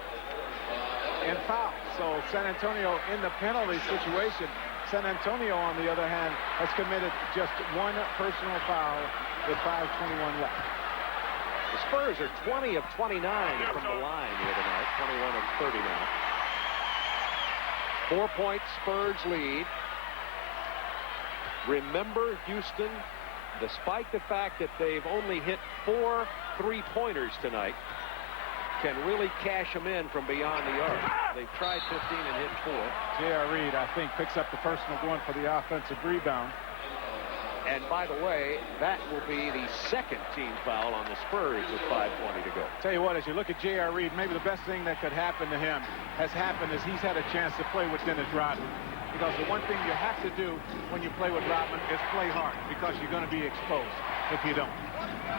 in fouls. So San Antonio in the penalty situation. San Antonio, on the other hand, has committed just 1 personal foul with 5:21 left. The Spurs are 20 of 29 from the line here tonight. 21 of 30 now. 4-point Spurs lead. Remember, Houston, despite the fact that they've only hit 4 3-pointers tonight, can really cash them in from beyond the arc. They've tried 15 and hit 4. J.R. Reed, I think, picks up the personal going for the offensive rebound. And by the way, that will be the 2nd team foul on the Spurs with 5:20 to go. Tell you what, as you look at J.R. Reed, maybe the best thing that could happen to him has happened is he's had a chance to play with Dennis Rodman. Because the one thing you have to do when you play with Rodman is play hard, because you're going to be exposed if you don't.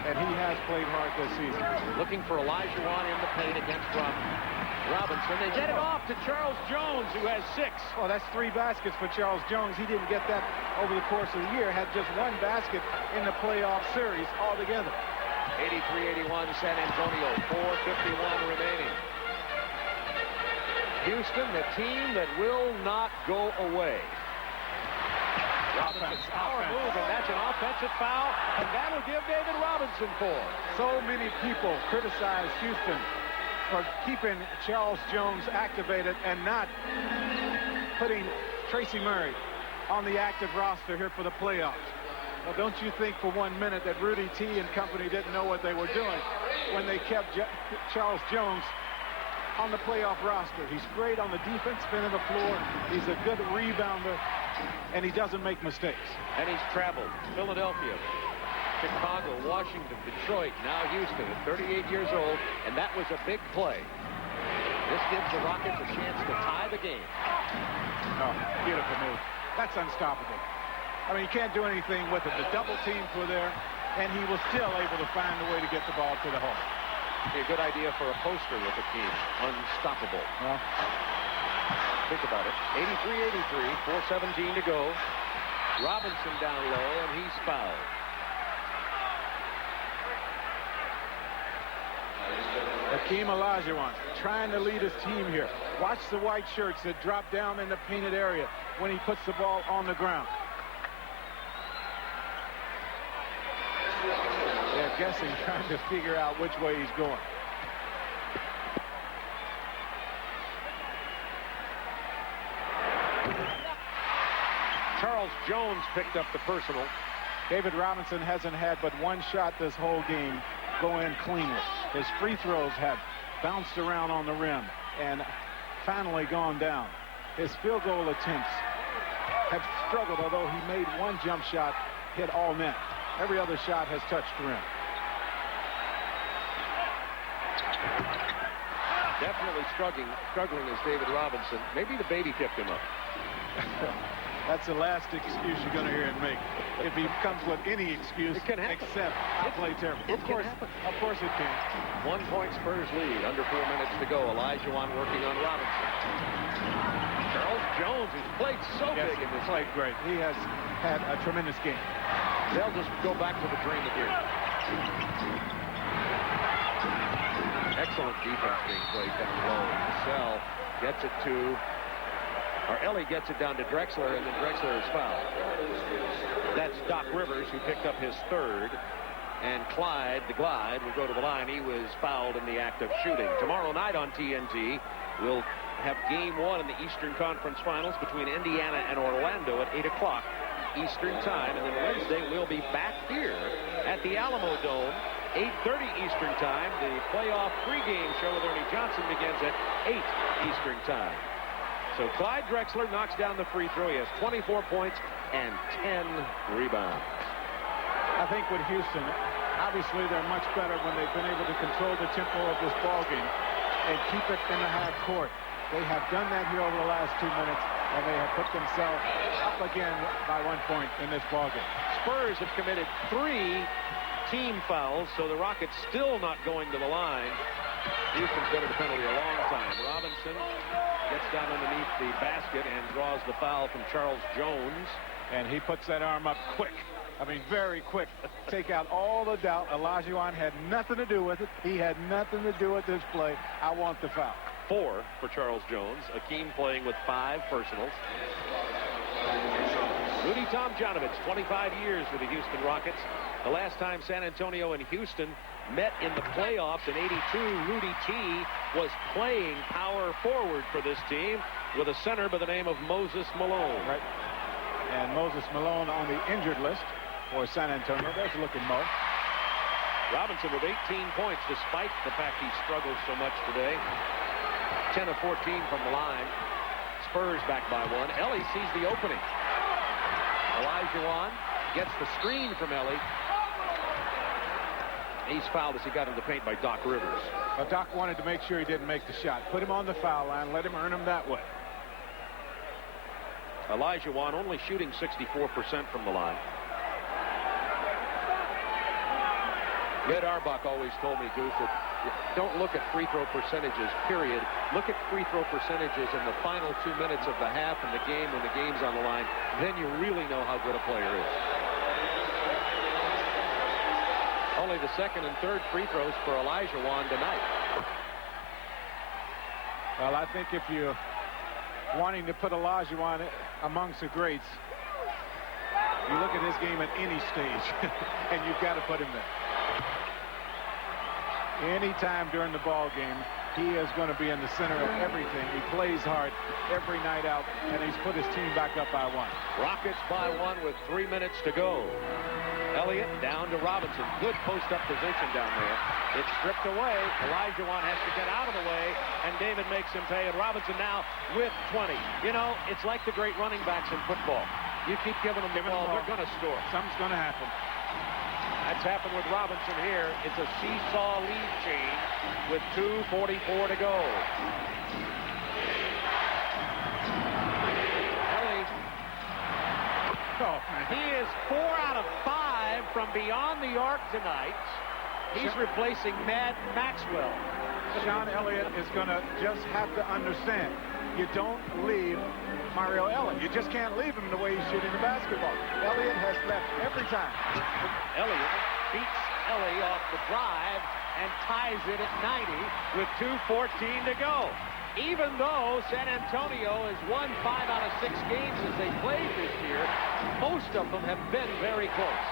And he has played hard this season. Looking for Olajuwon in the paint against Robinson. They get it off to Charles Jones, who has 6. Well, that's 3 baskets for Charles Jones. He didn't get that over the course of the year. Had just 1 basket in the playoff series altogether. 83-81 San Antonio. 4:51 remaining. Houston, the team that will not go away. Robinson's power move, and that's an offensive foul, and that'll give David Robinson 4. So many people criticize Houston for keeping Charles Jones activated and not putting Tracy Murray on the active roster here for the playoffs. Well, don't you think for 1 minute that Rudy T and company didn't know what they were doing when they kept Charles Jones on the playoff roster? He's great on the defense, spinning the floor. He's a good rebounder, and he doesn't make mistakes. And he's traveled Philadelphia, Chicago, Washington, Detroit, now Houston at 38 years old, and that was a big play. This gives the Rockets a chance to tie the game. Oh, beautiful move. That's unstoppable. I mean, you can't do anything with it. The double teams were there, and he was still able to find a way to get the ball to the hole. Be a good idea for a poster with the team. Unstoppable. Well, think about it. 83-83, 4:17 to go. Robinson down low, and he's fouled. Hakeem Olajuwon trying to lead his team here. Watch the white shirts that drop down in the painted area when he puts the ball on the ground. They're guessing, trying to figure out which way he's going. Charles Jones picked up the personal. David Robinson hasn't had but 1 shot this whole game go in cleanly. His free throws have bounced around on the rim and finally gone down. His field goal attempts have struggled, although he made 1 jump shot, hit all net. Every other shot has touched the rim. Definitely struggling is David Robinson. Maybe the baby tipped him up. That's the last excuse you're going to hear him make. If he comes with any excuse except I play terrible. Of course it can. 1 point Spurs lead. Under 4 minutes to go. Olajuwon working on Robinson. Charles Jones has played so big in this. Played great. He has had a tremendous game. They'll just go back to the dream again. Excellent defense being played down low. Cassell gets it to Or Ellie gets it down to Drexler, and then Drexler is fouled. That's Doc Rivers, who picked up his third. And Clyde, the Glide, will go to the line. He was fouled in the act of shooting. Tomorrow night on TNT, we'll have Game 1 in the Eastern Conference Finals between Indiana and Orlando at 8 o'clock Eastern Time. And then Wednesday, we'll be back here at the Alamo Dome, 8:30 Eastern Time. The playoff pregame show with Ernie Johnson begins at 8 Eastern Time. So Clyde Drexler knocks down the free throw. He has 24 points and 10 rebounds. I think with Houston, obviously they're much better when they've been able to control the tempo of this ball game and keep it in the half court. They have done that here over the last 2 minutes, and they have put themselves up again by 1 point in this ball game. Spurs have committed 3 team fouls, so the Rockets still not going to the line. Houston's been at the penalty a long time. Robinson gets down underneath the basket and draws the foul from Charles Jones. And he puts that arm up quick. I mean, very quick. Take out all the doubt. Olajuwon had nothing to do with it. He had nothing to do with this play. I want the foul. 4 for Charles Jones. Akeem playing with 5 personals. Rudy Tomjanovich, 25 years with the Houston Rockets. The last time San Antonio and Houston met in the playoffs in '82, Rudy T was playing power forward for this team with a center by the name of Moses Malone. Right. And Moses Malone on the injured list for San Antonio. There's a look at Mo. Robinson with 18 points despite the fact he struggles so much today. 10 of 14 from the line. Spurs back by 1. Ellie sees the opening. Olajuwon gets the screen from Ellie. He's fouled as he got in the paint by Doc Rivers. Well, Doc wanted to make sure he didn't make the shot. Put him on the foul line. Let him earn him that way. Olajuwon only shooting 64% from the line. Red Auerbach always told me, Goose, that don't look at free throw percentages, period. Look at free throw percentages in the final 2 minutes of the half in the game when the game's on the line. Then you really know how good a player is. Only the second and third free throws for Olajuwon tonight. Well, I think if you're wanting to put Olajuwon amongst the greats, you look at his game at any stage, and you've got to put him there. Anytime during the ball game, he is going to be in the center of everything. He plays hard every night out, and he's put his team back up by 1. Rockets by 1 with 3 minutes to go. Elliott down to Robinson. Good post-up position down there. It's stripped away. Olajuwon has to get out of the way, and David makes him pay. And Robinson now with 20. You know, it's like the great running backs in football. You keep giving them the ball, they're going to score. Something's going to happen. That's happened with Robinson here. It's a seesaw lead change with 2:44 to go. Ellie. Oh, he is 4 out of 5 from beyond the arc tonight. He's replacing Mad Maxwell. Sean Elliott is going to just have to understand. You don't leave Mario Elliott. You just can't leave him the way he's shooting the basketball. Elliott has left every time. Elliott beats Ellie off the drive and ties it at 90 with 2:14 to go. Even though San Antonio has won 5 out of 6 games as they played this year, most of them have been very close.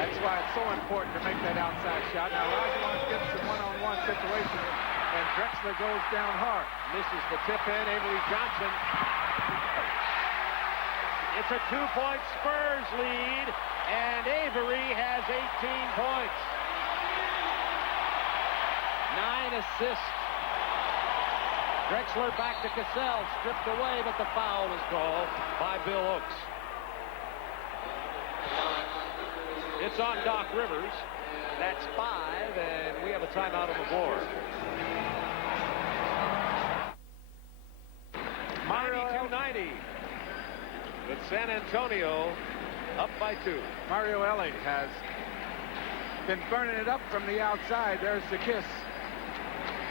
That's why it's so important to make that outside shot. Now, Olajuwon gets some one-on-one situation, and Drexler goes down hard. Misses the tip in. Avery Johnson. It's a 2-point Spurs lead, and Avery has 18 points. 9 assists. Drexler back to Cassell, stripped away, but the foul is called by Bill Oakes. It's on Doc Rivers. That's 5, and we have a timeout on the board. 92-90 with San Antonio up by 2. Mario Elliott has been burning it up from the outside. There's the kiss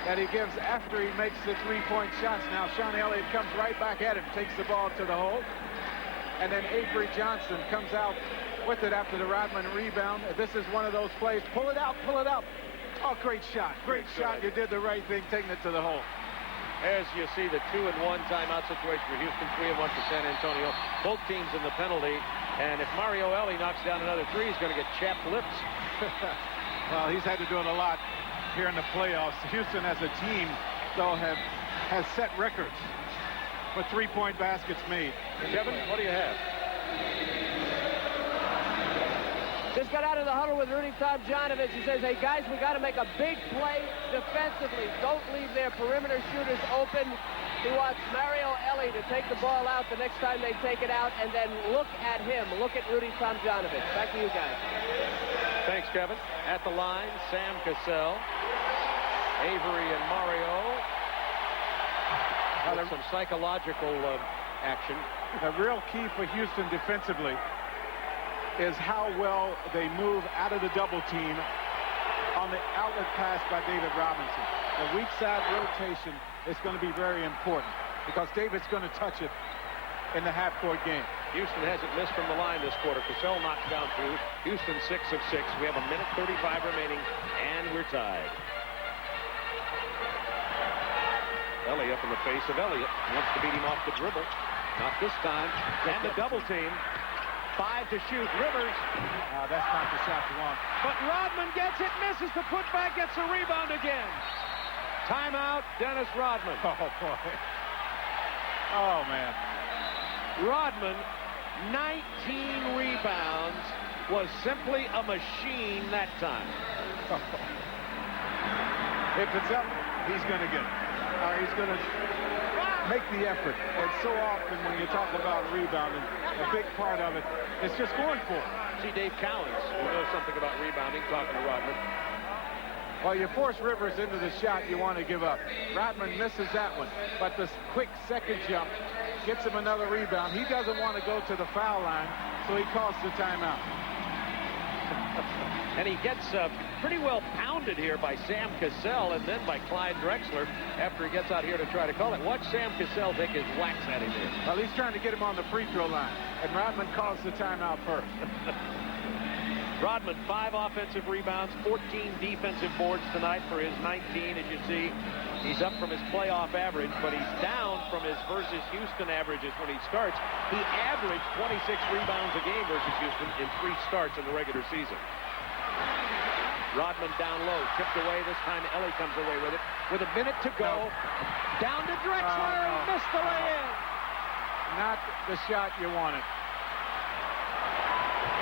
that he gives after he makes the 3-point shots. Now Sean Elliott comes right back at him, takes the ball to the hole, and then Avery Johnson comes out with it after the Rodman rebound. This is one of those plays. Pull it out, pull it out. Oh, great shot. Great shot. You did the right thing, taking it to the hole. As you see the 2-1 timeout situation for Houston, 3-1 for San Antonio. Both teams in the penalty. And if Mario Elie knocks down another three, he's going to get chapped lips. Well, he's had to do it a lot here in the playoffs. Houston as a team, though, has set records for three-point baskets made. Kevin, what do you have? Just got out of the huddle with Rudy Tomjanovich. He says, hey, guys, we got to make a big play defensively. Don't leave their perimeter shooters open. He wants Mario Elie to take the ball out the next time they take it out, and then look at him. Look at Rudy Tomjanovich. Back to you guys. Thanks, Kevin. At the line, Sam Cassell, Avery, and Mario. With some psychological action. The real key for Houston defensively is how well they move out of the double team on the outlet pass by David Robinson. The weak side rotation is going to be very important because David's going to touch it in the half-court game. Houston hasn't missed from the line this quarter. Cassell knocks down two. Houston 6 of 6. We have 1:35 remaining, and we're tied. Elie up in the face of Elliott. Wants to beat him off the dribble. Not this time. And the double team. 5 to shoot. Rivers. That's not the shot you want. But Rodman gets it, misses the putback, gets a rebound again. Timeout, Dennis Rodman. Oh, boy. Oh, man. Rodman, 19 rebounds, was simply a machine that time. If it's up, he's going to get it. He's going to make the effort. And so often when you talk about rebounding, a big part of it is just going for it. See Dave Cowens, who knows something about rebounding, talking to Rodman. Well, you force Rivers into the shot you want to give up. Rodman misses that one, but the quick second jump gets him another rebound. He doesn't want to go to the foul line, so he calls the timeout. And he gets pretty well pounded here by Sam Cassell and then by Clyde Drexler after he gets out here to try to call it. Watch Sam Cassell take his whacks at him here. Well, he's trying to get him on the free throw line, and Rodman calls the timeout first. Rodman, 5 offensive rebounds, 14 defensive boards tonight for his 19. As you see, he's up from his playoff average, but he's down from his versus Houston averages when he starts. He averaged 26 rebounds a game versus Houston in 3 starts in the regular season. Rodman down low, tipped away. This time Elie comes away with it. With a minute to go, down to Drexler, missed the lay-in. Not the shot you wanted.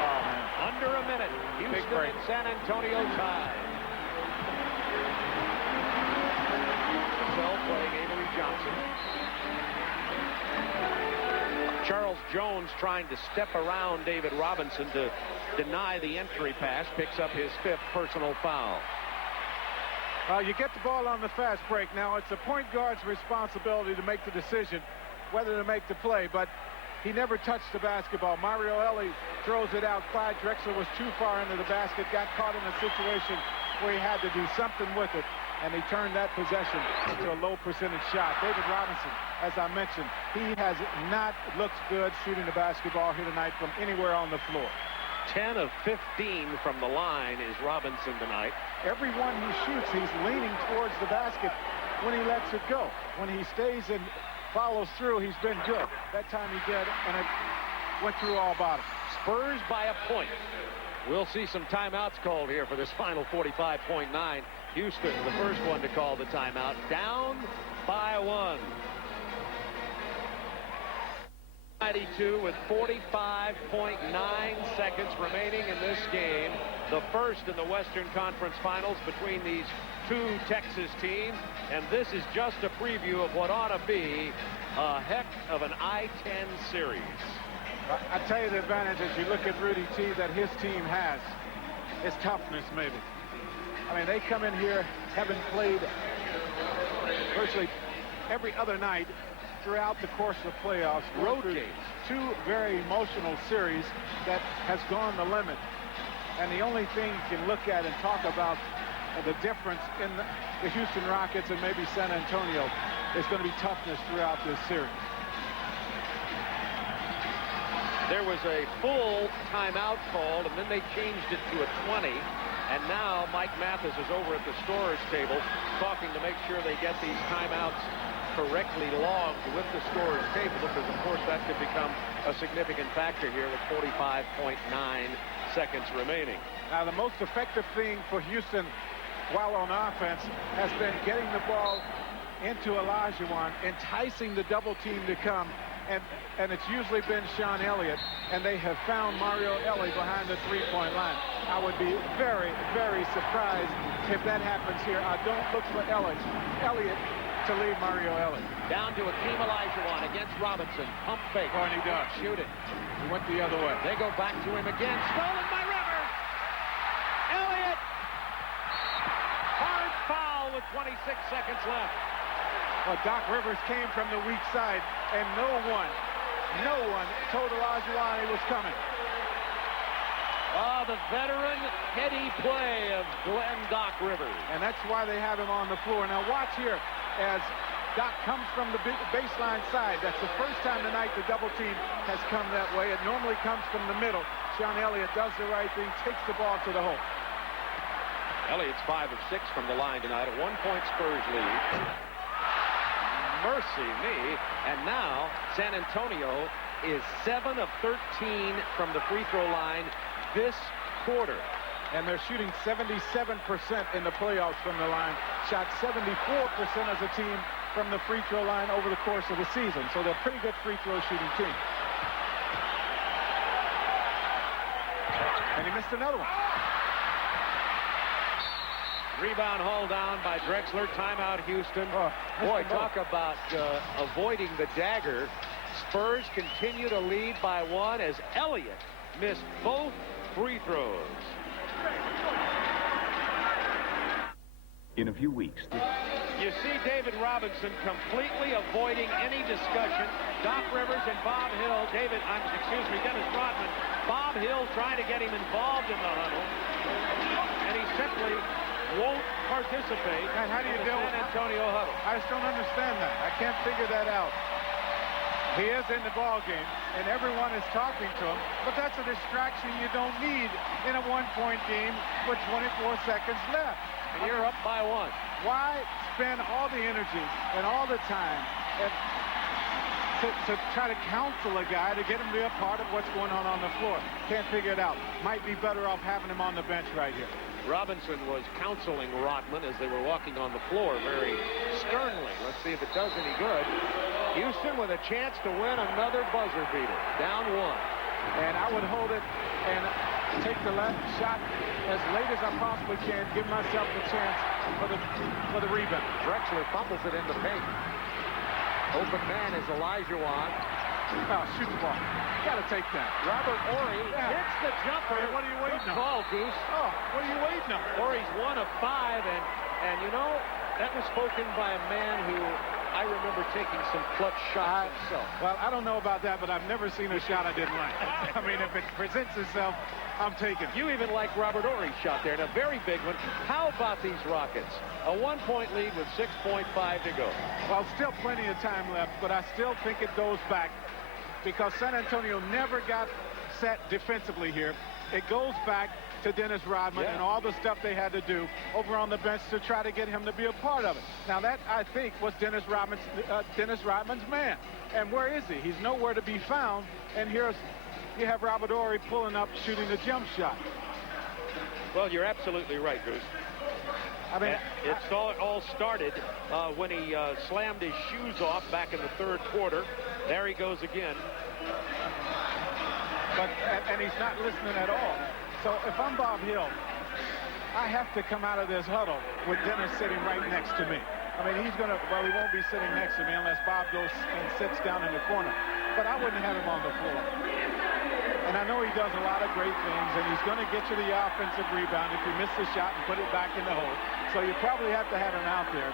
Oh, man. Under a minute, Houston and San Antonio tied. Cassell playing Avery Johnson. Charles Jones trying to step around David Robinson to deny the entry pass, picks up his 5th personal foul. You get the ball on the fast break. Now, it's the point guard's responsibility to make the decision whether to make the play, but he never touched the basketball. Mario Elie throws it out. Clyde Drexler was too far into the basket, got caught in a situation where he had to do something with it, and he turned that possession into a low percentage shot. David Robinson, as I mentioned, he has not looked good shooting the basketball here tonight from anywhere on the floor. 10 of 15 from the line is Robinson tonight. Every one he shoots, he's leaning towards the basket when he lets it go. When he stays and follows through, he's been good. That time he did, and it went through all bottom. Spurs by a point. We'll see some timeouts called here for this final 45.9. Houston, the first one to call the timeout, down by 1. 92 with 45.9 seconds remaining in this game. The first in the Western Conference Finals between these 2 Texas teams. And this is just a preview of what ought to be a heck of an I-10 series. I tell you the advantage as you look at Rudy T that his team has is toughness, maybe. I mean, they come in here having played virtually every other night throughout the course of the playoffs. Road games. 2 very emotional series that has gone the limit. And the only thing you can look at and talk about the difference in the Houston Rockets and maybe San Antonio is going to be toughness throughout this series. There was a full timeout called, and then they changed it to a 20 And now Mike Mathis is over at the scorer's table talking to make sure they get these timeouts correctly logged with the scorer's table, because of course that could become a significant factor here with 45.9 seconds remaining. Now the most effective thing for Houston while on offense has been getting the ball into Olajuwon, enticing the double team to come, and it's usually been Sean Elliott, and they have found Mario Elie behind the three-point line. I would be very, very surprised if that happens here. I don't look for Elliott to leave Mario Elie. Down to Akeem Olajuwon against Robinson. Pump fake. Oh, and he does. Shoot it. He went the other way. They go back to him again. Stolen by Rivers. Elliott. Hard foul with 26 seconds left. Well, Doc Rivers came from the weak side, and no one told Olajuwon he was coming. Oh, the veteran heady play of Glenn Doc Rivers. And that's why they have him on the floor. Now watch here as Doc comes from the baseline side. That's the first time tonight the double team has come that way. It normally comes from the middle. Sean Elliott does the right thing, takes the ball to the hole. Elliott's 5 of 6 from the line tonight. A 1-point Spurs lead. Mercy me. And now San Antonio is 7 of 13 from the free throw line this quarter. And they're shooting 77% in the playoffs from the line. Shot 74% as a team from the free throw line over the course of the season. So they're a pretty good free throw shooting team. And he missed another one. Rebound hauled down by Drexler. Timeout, Houston. Boy, talk about avoiding the dagger. Spurs continue to lead by 1 as Elliott missed both free throws. In a few weeks. You see David Robinson completely avoiding any discussion. Doc Rivers and Bob Hill. Dennis Rodman. Bob Hill trying to get him involved in the huddle. And he simply won't participate. And how do you deal with San Antonio huddle? I just don't understand that. I can't figure that out. He is in the ball game, and everyone is talking to him, but that's a distraction you don't need in a one-point game with 24 seconds left. And you're up by 1. Why spend all the energy and all the time to try to counsel a guy to get him to be a part of what's going on the floor? Can't figure it out. Might be better off having him on the bench right here. Robinson was counseling Rodman as they were walking on the floor very sternly. Let's see if it does any good. Houston with a chance to win another buzzer beater. Down 1. And I would hold it and take the last shot as late as I possibly can. Give myself the chance for the rebound. Drexler fumbles it in the paint. Open man is Olajuwon. Oh, shoot the ball. Got to take that. Robert Horry hits the jumper. Hey, what are you waiting on? Ball, Goose. Oh, what are you waiting on? Horry's 1 of 5, and you know, that was spoken by a man who I remember taking some clutch shots himself. Well, I don't know about that, but I've never seen a shot I didn't like. I mean, if it presents itself, I'm taking it. You even like Robert Horry's shot there, and a very big one. How about these Rockets? A 1-point lead with 6.5 to go. Well, still plenty of time left, but I still think it goes back because San Antonio never got set defensively here. It goes back to Dennis Rodman and all the stuff they had to do over on the bench to try to get him to be a part of it. Now that, I think, was Dennis Rodman's man. And where is he? He's nowhere to be found. And here's you have Robert Horry pulling up, shooting the jump shot. Well, you're absolutely right, Goose. I mean, it all started when he slammed his shoes off back in the third quarter. There he goes again. And he's not listening at all. So if I'm Bob Hill, I have to come out of this huddle with Dennis sitting right next to me. I mean, he won't be sitting next to me unless Bob goes and sits down in the corner. But I wouldn't have him on the floor. And I know he does a lot of great things, and he's going to get you the offensive rebound if you miss the shot and put it back in the hole. So you probably have to have him out there.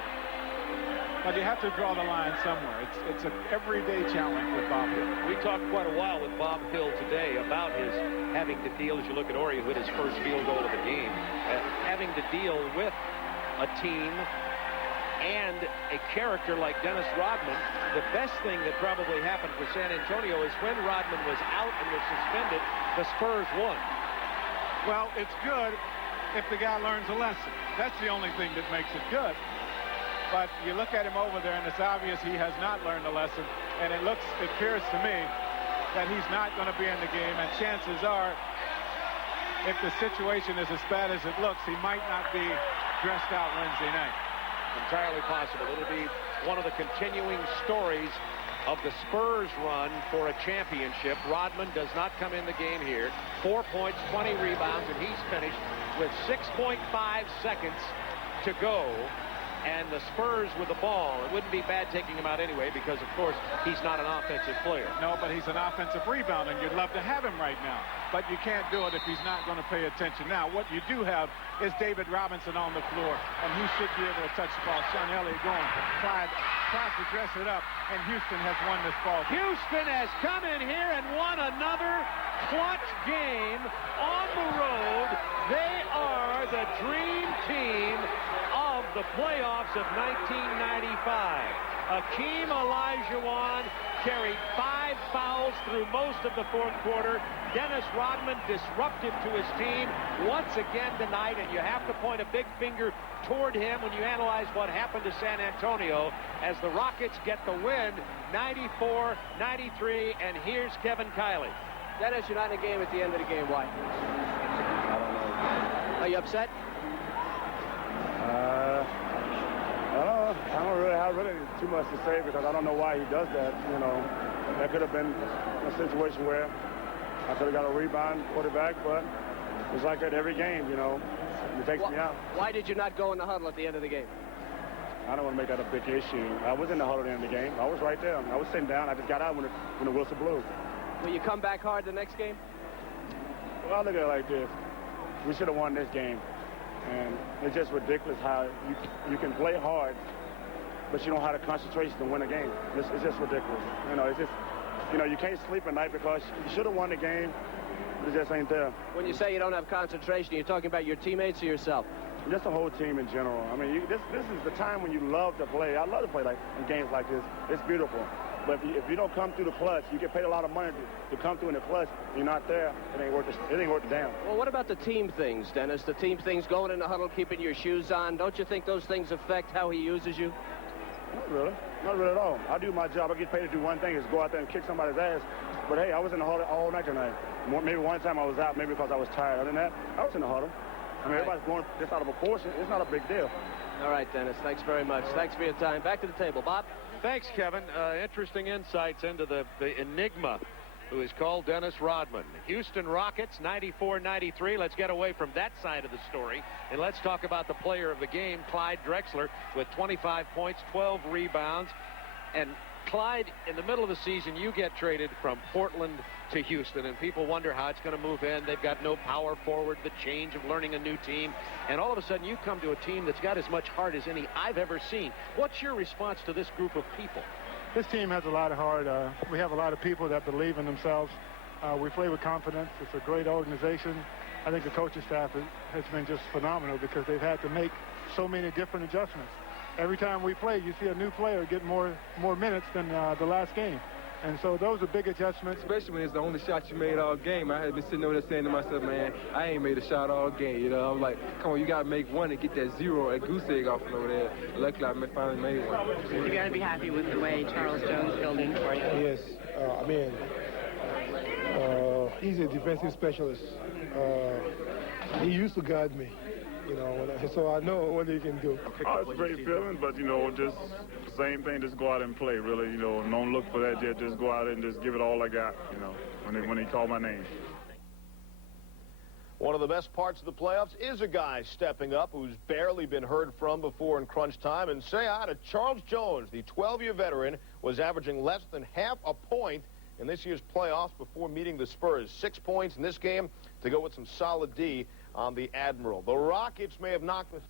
But you have to draw the line somewhere. It's an everyday challenge with Bob Hill. We talked quite a while with Bob Hill today about his having to deal, as you look at Horry, who hit his first field goal of the game, having to deal with a team and a character like Dennis Rodman. The best thing that probably happened for San Antonio is when Rodman was out and was suspended, the Spurs won. Well, it's good if the guy learns a lesson. That's the only thing that makes it good. But you look at him over there, and it's obvious he has not learned a lesson. And it appears to me that he's not going to be in the game. And chances are, if the situation is as bad as it looks, he might not be dressed out Wednesday night. Entirely possible. It'll be one of the continuing stories of the Spurs run for a championship. Rodman does not come in the game here. 4 points, 20 rebounds, and he's finished with 6.5 seconds to go. And the Spurs with the ball, it wouldn't be bad taking him out anyway because, of course, he's not an offensive player. No, but he's an offensive rebounder, and you'd love to have him right now. But you can't do it if he's not going to pay attention. Now, what you do have is David Robinson on the floor, and he should be able to touch the ball. Sean Elliott going. Clyde tries to dress it up, and Houston has won this ball. Houston has come in here and won another clutch game on the road. They are the dream team of the playoffs of 1995. Akeem Olajuwon carried 5 fouls through most of the fourth quarter. Dennis Rodman disruptive to his team once again tonight, and you have to point a big finger toward him when you analyze what happened to San Antonio as the Rockets get the win 94-93, and here's Kevin Kiley. Dennis, you're not in the game at the end of the game. Why? I don't know. Are you upset? I don't really have too much to say because I don't know why he does that. You know, that could have been a situation where I could have got a rebound, put it back, but it's like that every game, you know. It takes me out. Why did you not go in the huddle at the end of the game? I don't want to make that a big issue. I was in the huddle at the end of the game. I was right there. I was sitting down. I just got out when the whistle blew. Will you come back hard the next game? Well, I look at it like this. We should have won this game. And it's just ridiculous how you can play hard, but you don't have the concentration to win a game. It's just ridiculous. You know, it's just, you know, you can't sleep at night because you should have won the game, but it just ain't there. When you say you don't have concentration, you're talking about your teammates or yourself? Just the whole team in general. I mean, this is the time when you love to play. I love to play in games like this. It's beautiful. But if you don't come through the clutch, you get paid a lot of money to come through in the clutch. You're not there. It ain't worth the damn. Well, what about the team things, Dennis? The team things, going in the huddle, keeping your shoes on. Don't you think those things affect how he uses you? Not really. Not really at all. I do my job. I get paid to do one thing, is go out there and kick somebody's ass. But, hey, I was in the huddle all night tonight. Maybe one time I was out, maybe because I was tired. Other than that, I was in the huddle. I mean, everybody's going this out of proportion. It's not a big deal. All right, Dennis. Thanks very much. Thanks for your time. Back to the table. Bob? Thanks, Kevin. Interesting insights into the enigma who is called Dennis Rodman. Houston Rockets, 94-93. Let's get away from that side of the story, and let's talk about the player of the game, Clyde Drexler, with 25 points, 12 rebounds. And Clyde, in the middle of the season, you get traded from Portland to Houston, and people wonder how it's going to move in. They've got no power forward, the change of learning a new team, and all of a sudden you come to a team that's got as much heart as any I've ever seen. What's your response to this group of people? This team has a lot of heart. We have a lot of people that believe in themselves. We play with confidence. It's a great organization. I think the coaching staff has been just phenomenal because they've had to make so many different adjustments. Every time we play, you see a new player get more minutes than the last game. And so those are big adjustments. Especially when it's the only shot you made all game. I had been sitting over there saying to myself, man, I ain't made a shot all game. You know, I'm like, come on, you got to make one and get that zero at goose egg off over there. Luckily, I finally made one. You got to be happy with the way Charles Jones filled in for you. Yes. He's a defensive specialist. He used to guard me. You know, so I know what he can do. It's a great feeling, but, you know, just the same thing, just go out and play, really. You know, don't look for that yet. Just go out and just give it all I got, you know, when he called my name. One of the best parts of the playoffs is a guy stepping up who's barely been heard from before in crunch time. And say hi to Charles Jones, the 12-year veteran, was averaging less than half a point in this year's playoffs before meeting the Spurs. 6 points in this game to go with some solid D on the Admiral. The Rockets may have knocked the